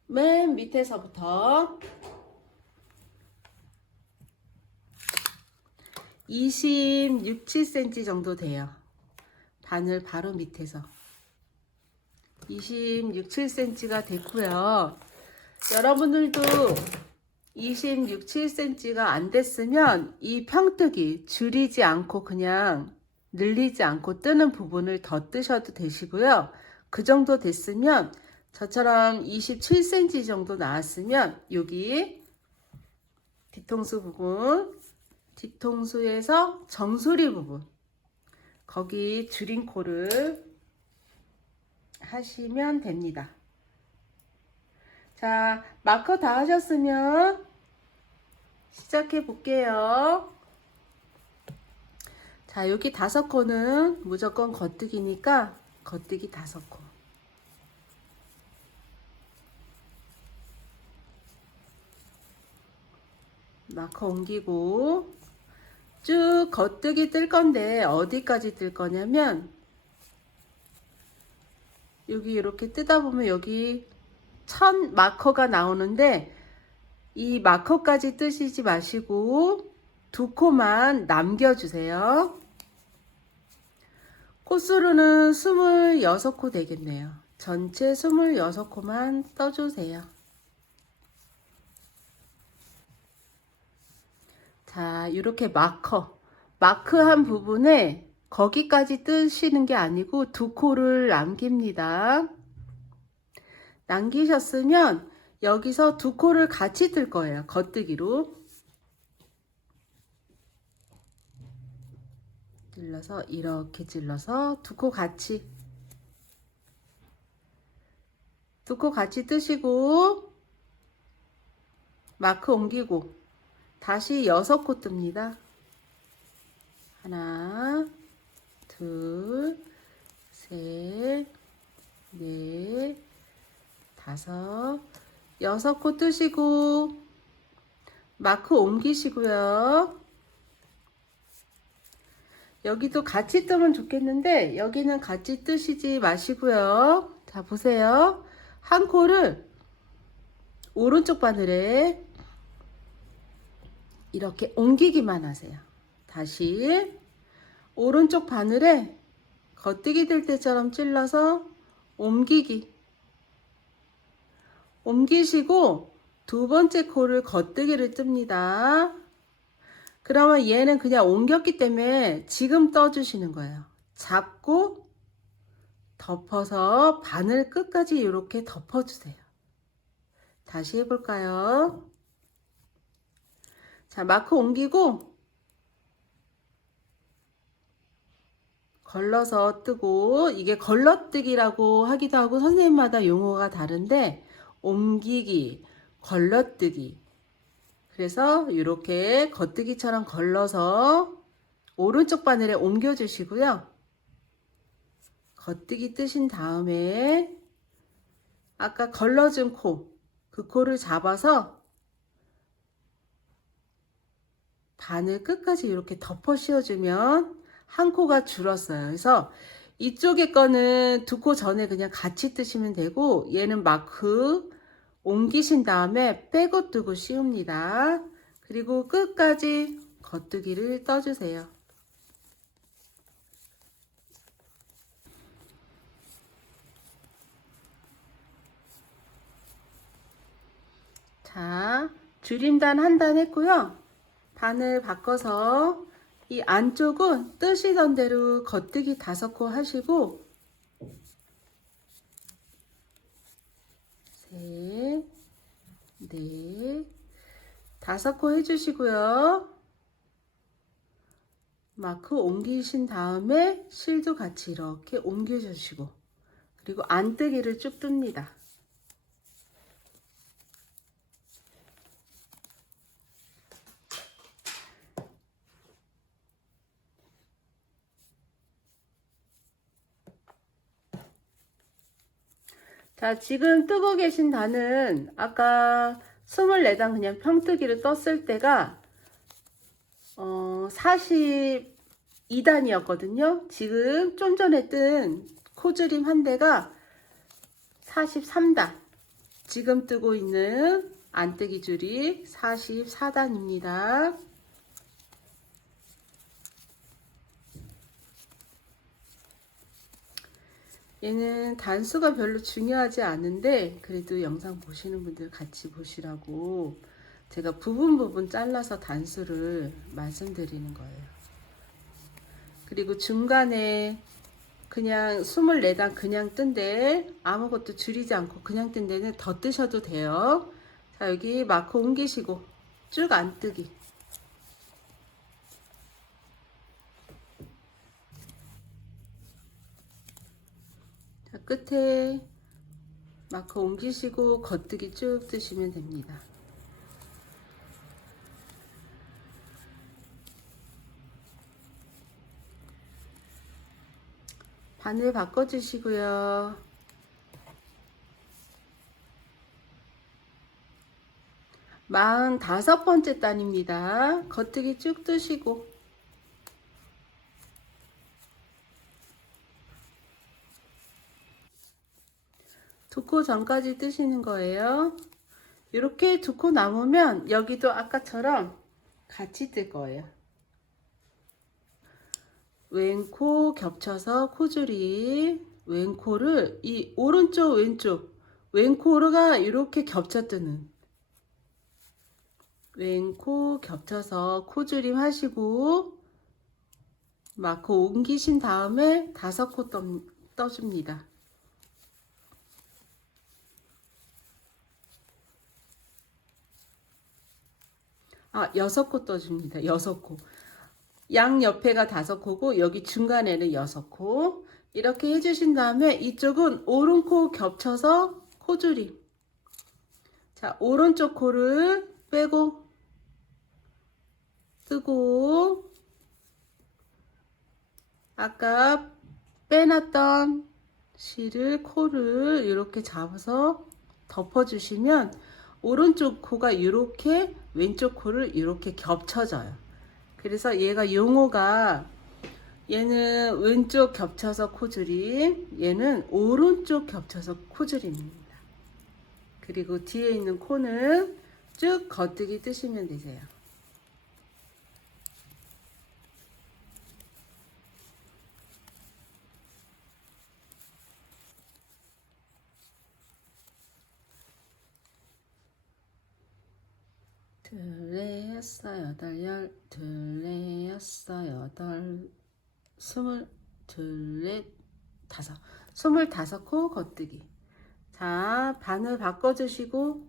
맨 밑에서부터 26, 7cm 정도 돼요. 바늘 바로 밑에서 26, 7cm가 됐고요. 여러분들도 26, 7cm가 안 됐으면 이 평뜨기 줄이지 않고 그냥 늘리지 않고 뜨는 부분을 더 뜨셔도 되시고요. 그 정도 됐으면 저처럼 27cm 정도 나왔으면 여기 뒤통수 부분, 뒤통수에서 정수리 부분, 거기 줄임코를 하시면 됩니다. 자, 마커 다 하셨으면 시작해 볼게요. 자, 여기 5코는 무조건 겉뜨기니까 겉뜨기 5코. 마커 옮기고 쭉 겉뜨기 뜰 건데 어디까지 뜰 거냐면 여기 이렇게 뜨다 보면 여기 첫 마커가 나오는데 이 마커까지 뜨시지 마시고 2코만 남겨주세요. 코수로는 26코 되겠네요. 전체 26코만 떠주세요. 자, 이렇게 마크한 부분에 거기까지 뜨시는 게 아니고 2코를 남깁니다. 남기셨으면 여기서 2코를 같이 뜰 거예요. 겉뜨기로 찔러서 이렇게 찔러서 2코 같이 뜨시고 마크 옮기고 다시 6코 뜹니다. 하나, 둘, 셋, 넷, 다섯, 6코 뜨시고 마크 옮기시고요. 여기도 같이 뜨면 좋겠는데 여기는 같이 뜨시지 마시고요. 자, 보세요. 한 코를 오른쪽 바늘에 이렇게 옮기기만 하세요. 다시 오른쪽 바늘에 겉뜨기 될 때처럼 찔러서 옮기시고 두 번째 코를 겉뜨기를 뜹니다. 그러면 얘는 그냥 옮겼기 때문에 지금 떠주시는 거예요. 잡고 덮어서 바늘 끝까지 이렇게 덮어주세요. 다시 해볼까요? 자, 마크 옮기고 걸러서 뜨고, 이게 걸러뜨기라고 하기도 하고 선생님마다 용어가 다른데 옮기기, 걸러뜨기. 그래서 이렇게 겉뜨기처럼 걸러서 오른쪽 바늘에 옮겨 주시고요. 겉뜨기 뜨신 다음에 아까 걸러준 코, 그 코를 잡아서 바늘 끝까지 이렇게 덮어 씌워주면 한 코가 줄었어요. 그래서 이쪽에 거는 두 코 전에 그냥 같이 뜨시면 되고, 얘는 마크 옮기신 다음에 빼고 뜨고 씌웁니다. 그리고 끝까지 겉뜨기를 떠주세요. 자, 줄임단 한 단 했고요. 바늘 바꿔서 이 안쪽은 뜨시던 대로 겉뜨기 5코 하시고, 셋, 넷, 5코 해주시고요. 마크 옮기신 다음에 실도 같이 이렇게 옮겨주시고, 그리고 안뜨기를 쭉 뜹니다. 자, 지금 뜨고 계신 단은 아까 24단 그냥 평뜨기를 떴을 때가 42단이었거든요. 지금 좀 전에 뜬 코줄임 한 대가 43단. 지금 뜨고 있는 안뜨기 줄이 44단입니다. 얘는 단수가 별로 중요하지 않은데 그래도 영상 보시는 분들 같이 보시라고 제가 부분 잘라서 단수를 말씀드리는 거예요. 그리고 중간에 그냥 24단 그냥 뜬데 아무것도 줄이지 않고 그냥 뜬 데는 더 뜨셔도 돼요. 자, 여기 마크 옮기시고 쭉 안뜨기. 자, 끝에 마크 옮기시고 겉뜨기 쭉 뜨시면 됩니다. 바늘 바꿔주시고요. 45번째 단입니다. 겉뜨기 쭉 뜨시고 두 코 전까지 뜨시는 거예요. 이렇게 두 코 남으면 여기도 아까처럼 같이 뜰 거예요. 왼코 겹쳐서 코줄이, 왼코를 이 오른쪽 왼쪽 왼코가 이렇게 겹쳐 뜨는 왼코 겹쳐서 코줄임 하시고 마크 옮기신 다음에 5코 떠줍니다. 아, 6코 떠줍니다. 6코. 양 옆에가 5코고 여기 중간에는 6코. 이렇게 해주신 다음에 이쪽은 오른코 겹쳐서 코줄임. 자, 오른쪽 코를 빼고 뜨고 아까 빼놨던 실을 코를 이렇게 잡아서 덮어주시면 오른쪽 코가 이렇게 왼쪽 코를 이렇게 겹쳐져요. 그래서 얘가 용어가 얘는 왼쪽 겹쳐서 코줄임, 얘는 오른쪽 겹쳐서 코줄임입니다. 그리고 뒤에 있는 코는 쭉 겉뜨기 뜨시면 되세요. 둘레 여섯 여덟 열 둘레 여섯 여덟 스물 둘레 다섯 25코 겉뜨기. 자, 반을 바꿔주시고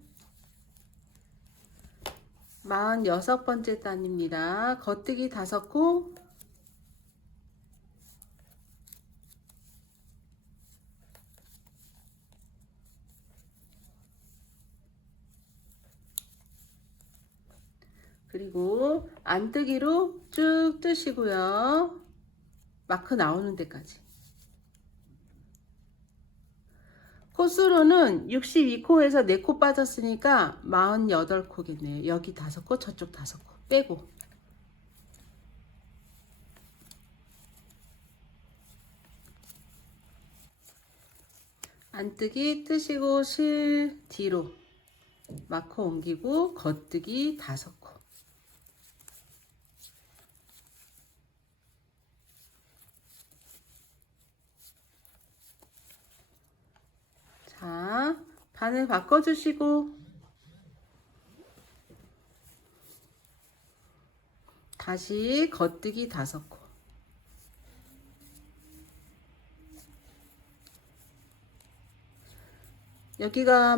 46번째 단입니다. 겉뜨기 5코 그리고 안뜨기로 쭉 뜨시고요. 마크 나오는 데까지. 코수로는 62코에서 4코 빠졌으니까 48코겠네요. 여기 5코, 저쪽 5코 빼고. 안뜨기 뜨시고 실 뒤로 마크 옮기고 겉뜨기 5코. 자, 반을 바꿔주시고 다시 겉뜨기 5코. 여기가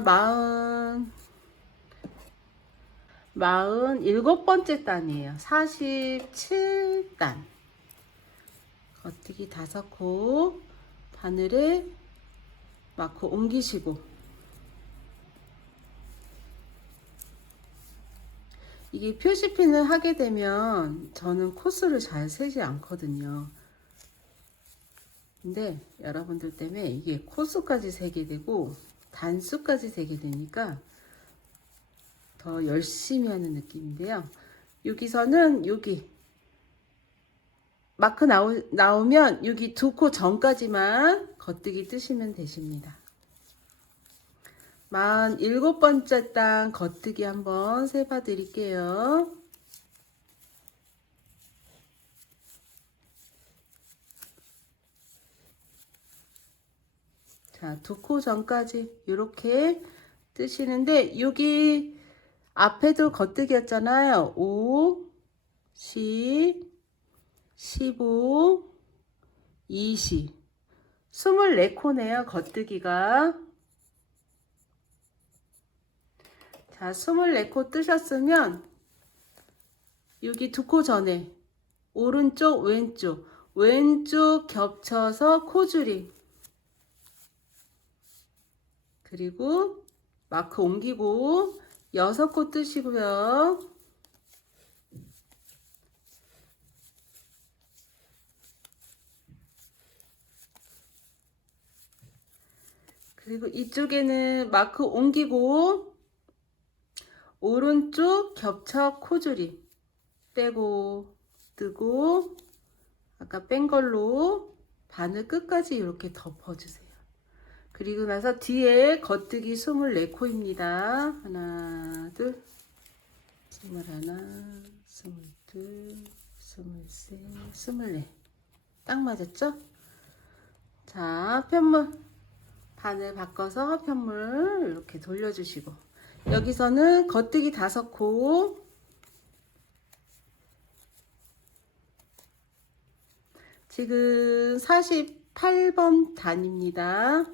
47번째 단이에요. 47단. 겉뜨기 5코, 바늘에 마크 옮기시고. 이게 표시핀을 하게 되면 저는 코스를 잘 세지 않거든요. 근데 여러분들 때문에 이게 코스까지 세게 되고 단수까지 세게 되니까 더 열심히 하는 느낌인데요. 여기서는 여기 마크 나오면 여기 2코 전까지만 겉뜨기 뜨시면 되십니다. 47번째 단 겉뜨기 한번 세봐 드릴게요. 자, 2코 전까지 이렇게 뜨시는데 여기 앞에도 겉뜨기였잖아요. 5, 10, 15, 20, 24코네요. 겉뜨기가. 자, 24코 뜨셨으면 여기 2코 전에 오른쪽 왼쪽 겹쳐서 코줄임. 그리고 마크 옮기고 6코 뜨시고요. 그리고 이쪽에는 마크 옮기고 오른쪽 겹쳐 코줄임 빼고 뜨고 아까 뺀 걸로 바늘 끝까지 이렇게 덮어주세요. 그리고 나서 뒤에 겉뜨기 24코입니다. 하나, 둘, 21, 22, 23, 24. 딱 맞았죠? 자, 편물 바늘 바꿔서 편물 이렇게 돌려주시고 여기서는 겉뜨기 5코 지금 48번 단입니다.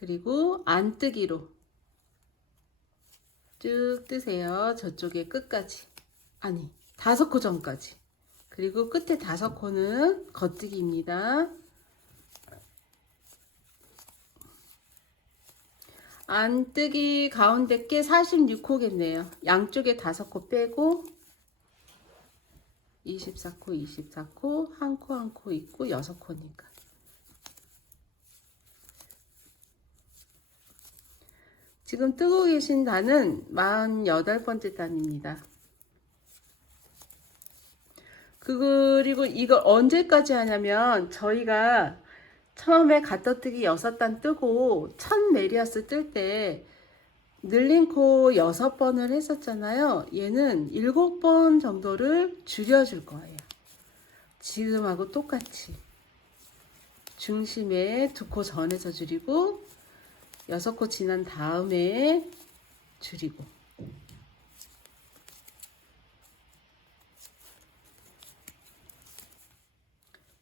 그리고 안뜨기로 쭉 뜨세요. 저쪽에 끝까지. 아니 5코 전까지. 그리고 끝에 5코는 겉뜨기입니다. 안뜨기 가운데 게 46코겠네요. 양쪽에 5코 빼고 24코 24코 한 코 한 코 있고 6코니까. 지금 뜨고 계신 단은 48번째 단입니다. 그리고 이걸 언제까지 하냐면 저희가 처음에 가떠뜨기 6단 뜨고 첫 메리아스 뜰 때 늘린 코 6번을 했었잖아요. 얘는 7번 정도를 줄여줄 거예요. 지금하고 똑같이 중심에 2코 전에서 줄이고 6코 지난 다음에 줄이고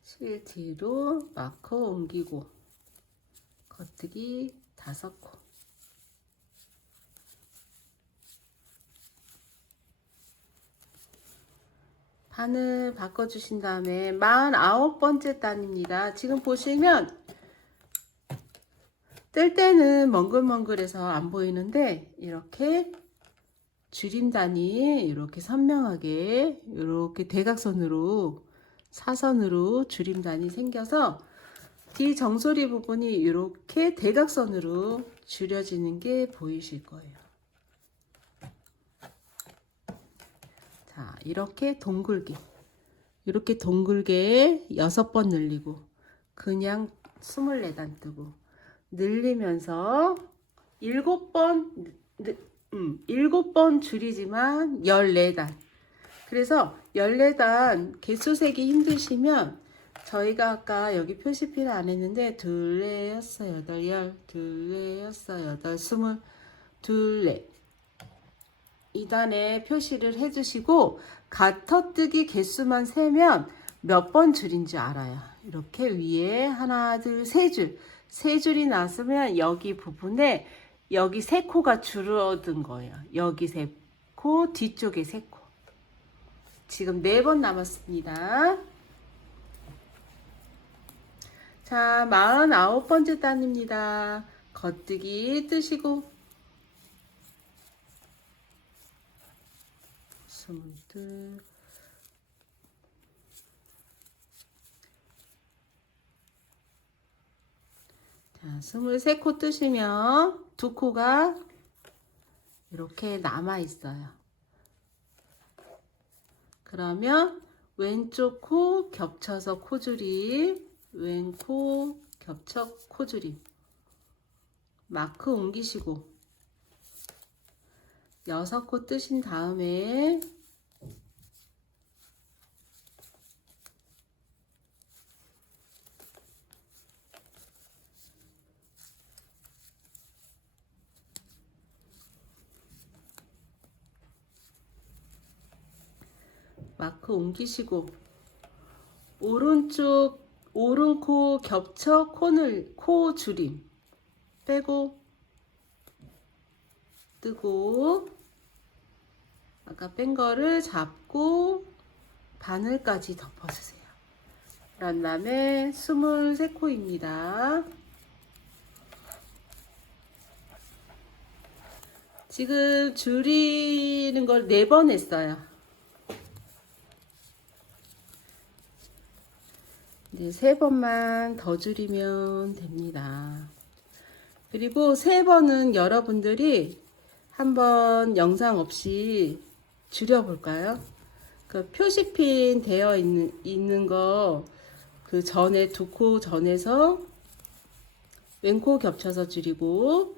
실 뒤로 마커 옮기고 겉뜨기 5코 반을 바꿔주신 다음에 49번째 단입니다. 지금 보시면 뜰 때는 멍글멍글해서 안 보이는데 이렇게 줄임단이 이렇게 선명하게 이렇게 대각선으로 사선으로 줄임단이 생겨서 뒤 정소리 부분이 이렇게 대각선으로 줄여지는 게 보이실 거예요. 자, 이렇게 동글게 이렇게 동글게 6번 늘리고 그냥 24단 뜨고 늘리면서 7번 7번 줄이지만 14단. 그래서 14단 개수 세기 힘드시면 저희가 아까 여기 표시피를 안 했는데 둘레 여섯 여덟 열 둘레 여섯 여덟 스물 둘레 2단에 표시를 해주시고 가터뜨기 개수만 세면 몇 번 줄인지 알아요. 이렇게 위에 하나 둘 세 줄이 났으면 여기 부분에 여기 3코가 줄어든 거예요. 여기 3코 뒤쪽에 3코. 지금 4번 남았습니다. 자, 49번째 단입니다. 겉뜨기 뜨시고 22 자, 23코 뜨시면 2코가 이렇게 남아 있어요. 그러면 왼쪽 코 겹쳐서 코줄임, 왼코 겹쳐 코줄임 마크 옮기시고 6코 뜨신 다음에 마크 옮기시고 오른쪽 오른코 겹쳐 코 줄임 빼고 뜨고 아까 뺀 거를 잡고 바늘까지 덮어주세요. 그런 다음에 23코입니다. 지금 줄이는 걸 4번 했어요. 이제 3번만 더 줄이면 됩니다. 그리고 3번은 여러분들이 한번 영상 없이 줄여볼까요? 그 표시핀 되어 있는 거 그 전에 2코 전에서 왼코 겹쳐서 줄이고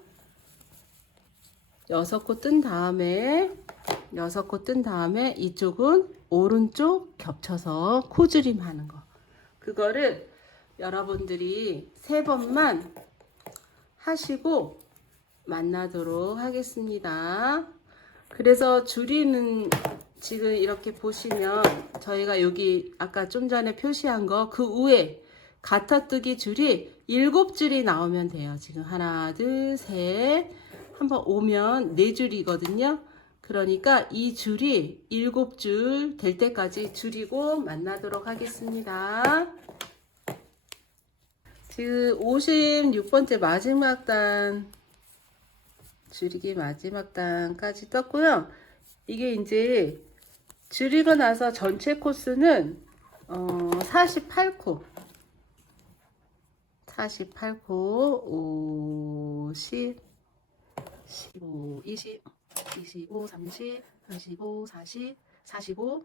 6코 뜬 다음에 6코 뜬 다음에 이쪽은 오른쪽 겹쳐서 코줄임 하는 거. 그거를 여러분들이 3번만 하시고 만나도록 하겠습니다. 그래서 줄이는 지금 이렇게 보시면 저희가 여기 아까 좀 전에 표시한 거 그 위에 가터뜨기 줄이 7줄이 나오면 돼요. 지금 하나 둘 셋 한번 오면 4줄이거든요. 그러니까 이 줄이 7줄 될 때까지 줄이고 만나도록 하겠습니다. 지금 56번째 마지막 단, 줄이기 마지막 단까지 떴고요. 이게 이제 줄이고 나서 전체 코스는 48코 50 15 20 25 30 35 40 45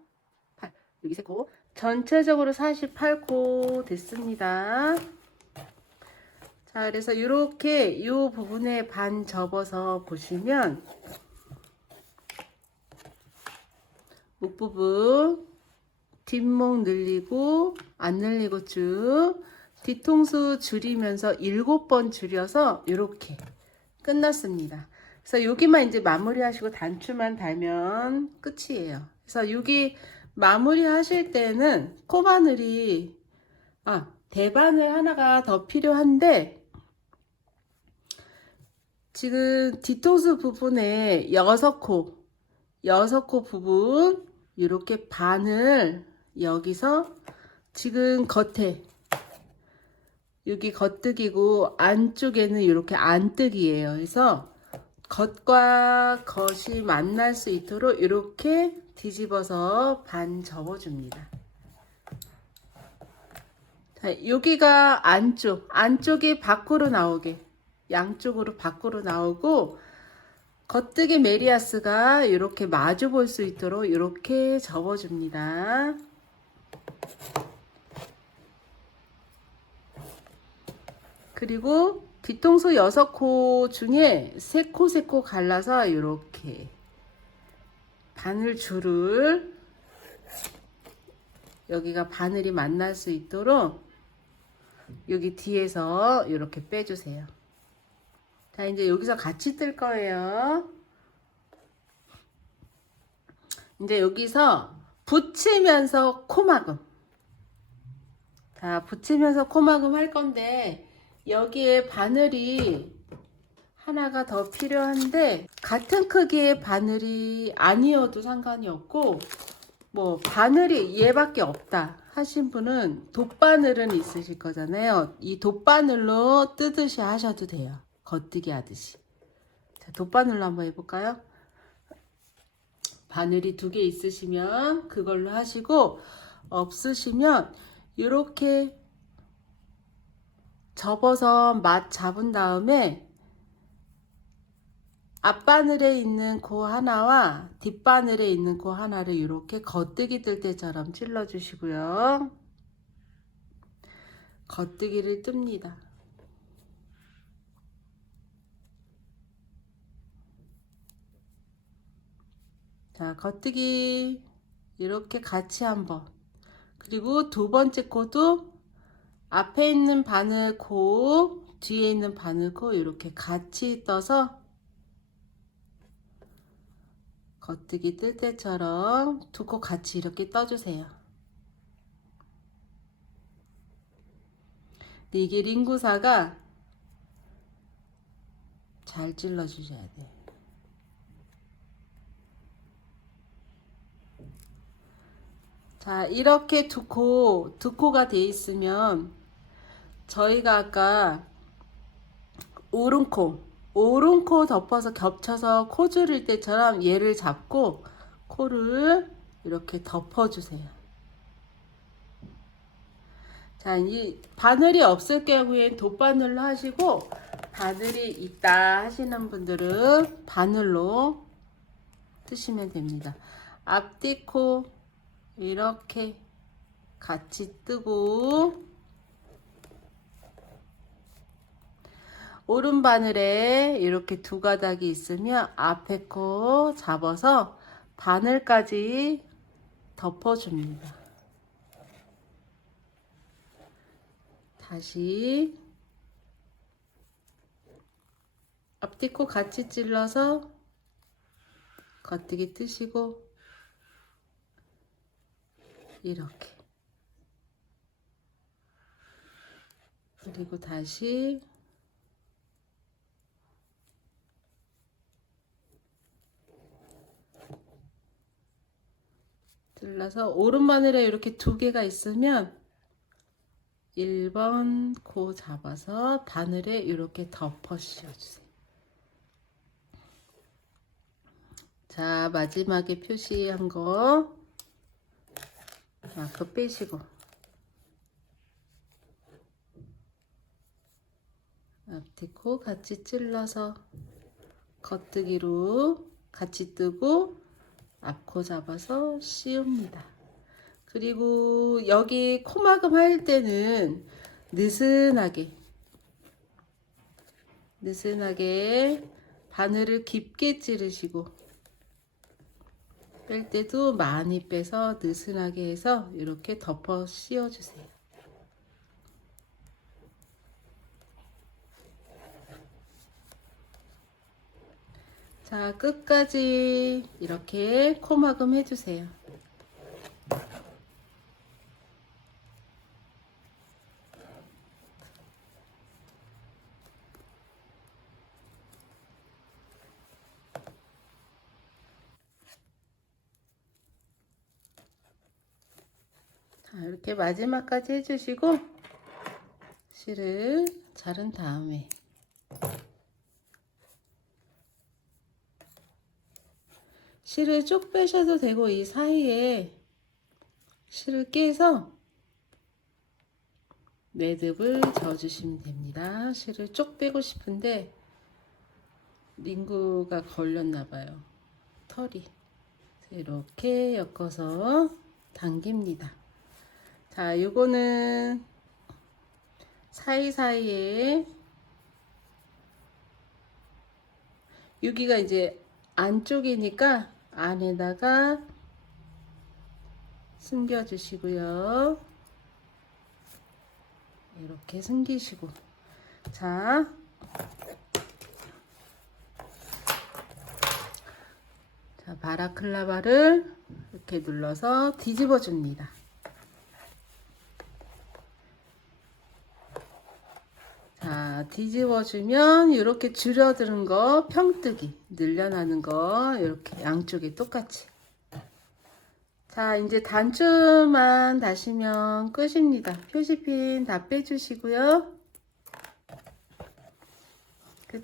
8 여기 3코 전체적으로 48코 됐습니다. 자, 그래서 이렇게 이 부분에 반 접어서 보시면 목 부분 뒷목 늘리고 안 늘리고 쭉 뒤통수 줄이면서 7번 줄여서 이렇게 끝났습니다. 그래서 여기만 이제 마무리 하시고 단추만 달면 끝이에요. 그래서 여기 마무리 하실 때는 코바늘이 대바늘 하나가 더 필요한데 지금 뒤통수 부분에 6코 부분 이렇게 반을 여기서 지금 겉에 여기 겉뜨기고 안쪽에는 이렇게 안뜨기예요. 그래서 겉과 겉이 만날 수 있도록 이렇게 뒤집어서 반 접어줍니다. 자, 여기가 안쪽이 밖으로 나오게 양쪽으로 밖으로 나오고 겉뜨기 메리아스가 이렇게 마주 볼 수 있도록 이렇게 접어줍니다. 그리고 뒤통수 6코 중에 3코 갈라서 이렇게 바늘 줄을 여기가 바늘이 만날 수 있도록 여기 뒤에서 이렇게 빼주세요. 자, 이제 여기서 같이 뜰 거예요. 이제 여기서 붙이면서 코막음. 자, 붙이면서 코막음 할 건데 여기에 바늘이 하나가 더 필요한데 같은 크기의 바늘이 아니어도 상관이 없고 뭐 바늘이 얘밖에 없다 하신 분은 돗바늘은 있으실 거잖아요. 이 돗바늘로 뜨듯이 하셔도 돼요. 겉뜨기 하듯이. 자, 돗바늘로 한번 해볼까요? 바늘이 2개 있으시면 그걸로 하시고 없으시면 이렇게 접어서 맛 잡은 다음에 앞바늘에 있는 코 하나와 뒷바늘에 있는 코 하나를 이렇게 겉뜨기 뜰 때처럼 찔러 주시고요. 겉뜨기를 뜹니다. 자, 겉뜨기 이렇게 같이 한번. 그리고 2번째 코도 앞에 있는 바늘 코, 뒤에 있는 바늘 코 이렇게 같이 떠서 겉뜨기 뜰 때처럼 2코 같이 이렇게 떠주세요. 근데 이게 링구사가 잘 찔러주셔야 돼요. 자, 이렇게 2코가 돼 있으면 저희가 아까 오른코 덮어서 겹쳐서 코 줄일 때처럼 얘를 잡고 코를 이렇게 덮어주세요. 자, 이 바늘이 없을 경우엔 돗바늘로 하시고 바늘이 있다 하시는 분들은 바늘로 뜨시면 됩니다. 앞뒤 코 이렇게 같이 뜨고 오른 바늘에 이렇게 2가닥이 있으면 앞에 코 잡아서 바늘까지 덮어줍니다. 다시 앞뒤 코 같이 찔러서 겉뜨기 뜨시고 이렇게 그리고 다시 잘라서 오른 마늘에 이렇게 두 개가 있으면 1번 코 잡아서 바늘에 이렇게 덮어 씌워주세요. 자, 마지막에 표시한 거 마크 빼시고 앞뒤 코 같이 찔러서 겉뜨기로 같이 뜨고 앞코 잡아서 씌웁니다. 그리고 여기 코막음 할 때는 느슨하게 바늘을 깊게 찌르시고 뺄 때도 많이 빼서 느슨하게 해서 이렇게 덮어 씌워주세요. 자, 끝까지 이렇게 코막음 해주세요. 자, 이렇게 마지막까지 해주시고 실을 자른 다음에 실을 쭉 빼셔도 되고 이 사이에 실을 깨서 매듭을 저어주시면 됩니다. 실을 쭉 빼고 싶은데 링구가 걸렸나봐요. 털이. 이렇게 엮어서 당깁니다. 자, 요거는 사이사이에 여기가 이제 안쪽이니까 안에다가 숨겨주시고요. 이렇게 숨기시고 자, 바라클라바를 이렇게 눌러서 뒤집어 줍니다. 자, 뒤집어 주면 이렇게 줄어드는 거 평뜨기 늘려나는 거 이렇게 양쪽에 똑같이. 자, 이제 단추만 다시면 끝입니다. 표시핀 다 빼주시고요.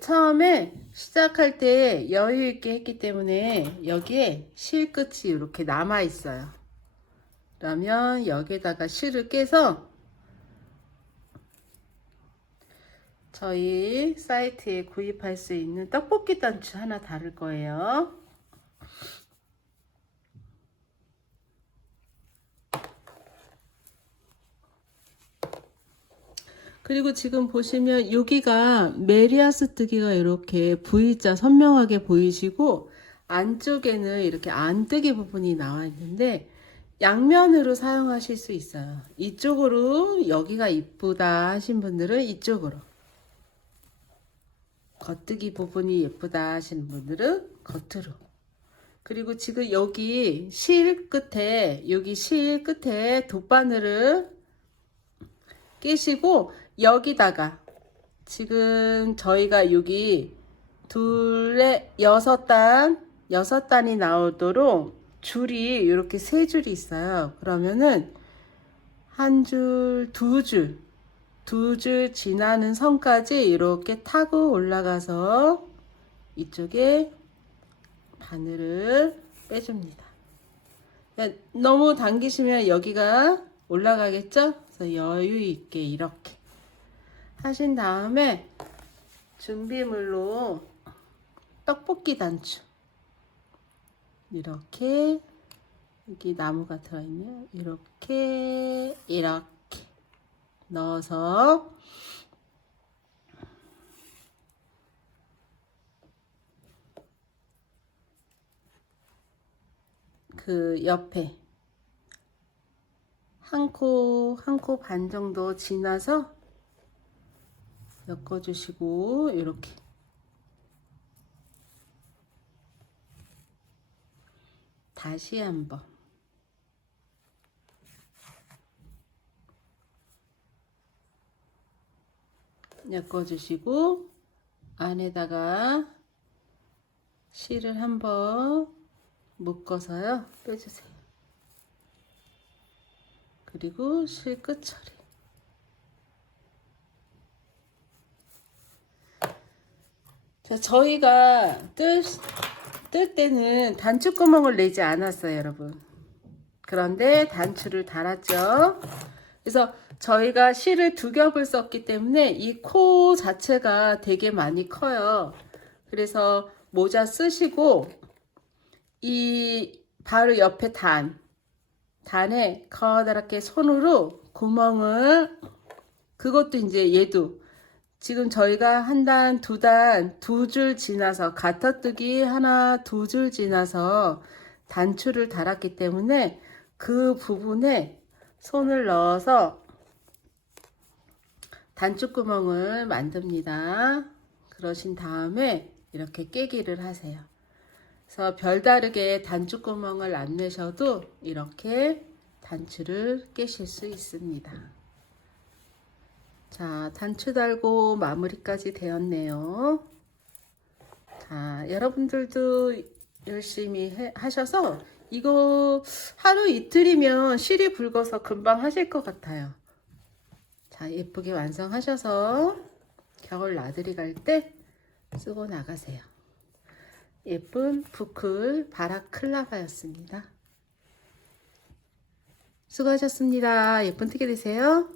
처음에 시작할 때 여유 있게 했기 때문에 여기에 실 끝이 이렇게 남아 있어요. 그러면 여기에다가 실을 깨서 저희 사이트에 구입할 수 있는 떡볶이 단추 하나 다를 거예요. 그리고 지금 보시면 여기가 메리아스 뜨기가 이렇게 V자 선명하게 보이시고 안쪽에는 이렇게 안뜨기 부분이 나와 있는데 양면으로 사용하실 수 있어요. 이쪽으로 여기가 이쁘다 하신 분들은 이쪽으로, 겉뜨기 부분이 예쁘다 하시는 분들은 겉으로. 그리고 지금 여기 실 끝에 돗바늘을 끼시고 여기다가 지금 저희가 여기 둘에 6단이 나오도록 줄이 이렇게 3줄이 있어요. 그러면은 한 줄, 두 줄 지나는 선까지 이렇게 타고 올라가서 이쪽에 바늘을 빼줍니다. 너무 당기시면 여기가 올라가겠죠? 그래서 여유 있게 이렇게 하신 다음에 준비물로 떡볶이 단추 이렇게 여기 나무가 들어있네요. 이렇게 넣어서 그 옆에 한 코 반 정도 지나서 엮어주시고 이렇게 다시 한번 엮어주시고 안에다가 실을 한번 묶어서요 빼주세요. 그리고 실 끝 처리. 자, 저희가 뜰 때는 단추구멍을 내지 않았어요, 여러분. 그런데 단추를 달았죠. 그래서 저희가 실을 두 겹을 썼기 때문에 이 코 자체가 되게 많이 커요. 그래서 모자 쓰시고 이 바로 옆에 단에 커다랗게 손으로 구멍을, 그것도 이제 얘도 지금 저희가 한 단, 두 단, 두 줄 지나서 가터뜨기 하나, 두 줄 지나서 단추를 달았기 때문에 그 부분에 손을 넣어서 단추구멍을 만듭니다. 그러신 다음에 이렇게 깨기를 하세요. 그래서 별다르게 단추구멍을 안 내셔도 이렇게 단추를 깨실 수 있습니다. 자, 단추 달고 마무리까지 되었네요. 자, 여러분들도 열심히 하셔서 이거 하루 이틀이면 실이 붉어서 금방 하실 것 같아요. 자, 예쁘게 완성하셔서 겨울 나들이 갈 때 쓰고 나가세요. 예쁜 부클 바라클라바였습니다. 수고하셨습니다. 예쁜 특기 되세요.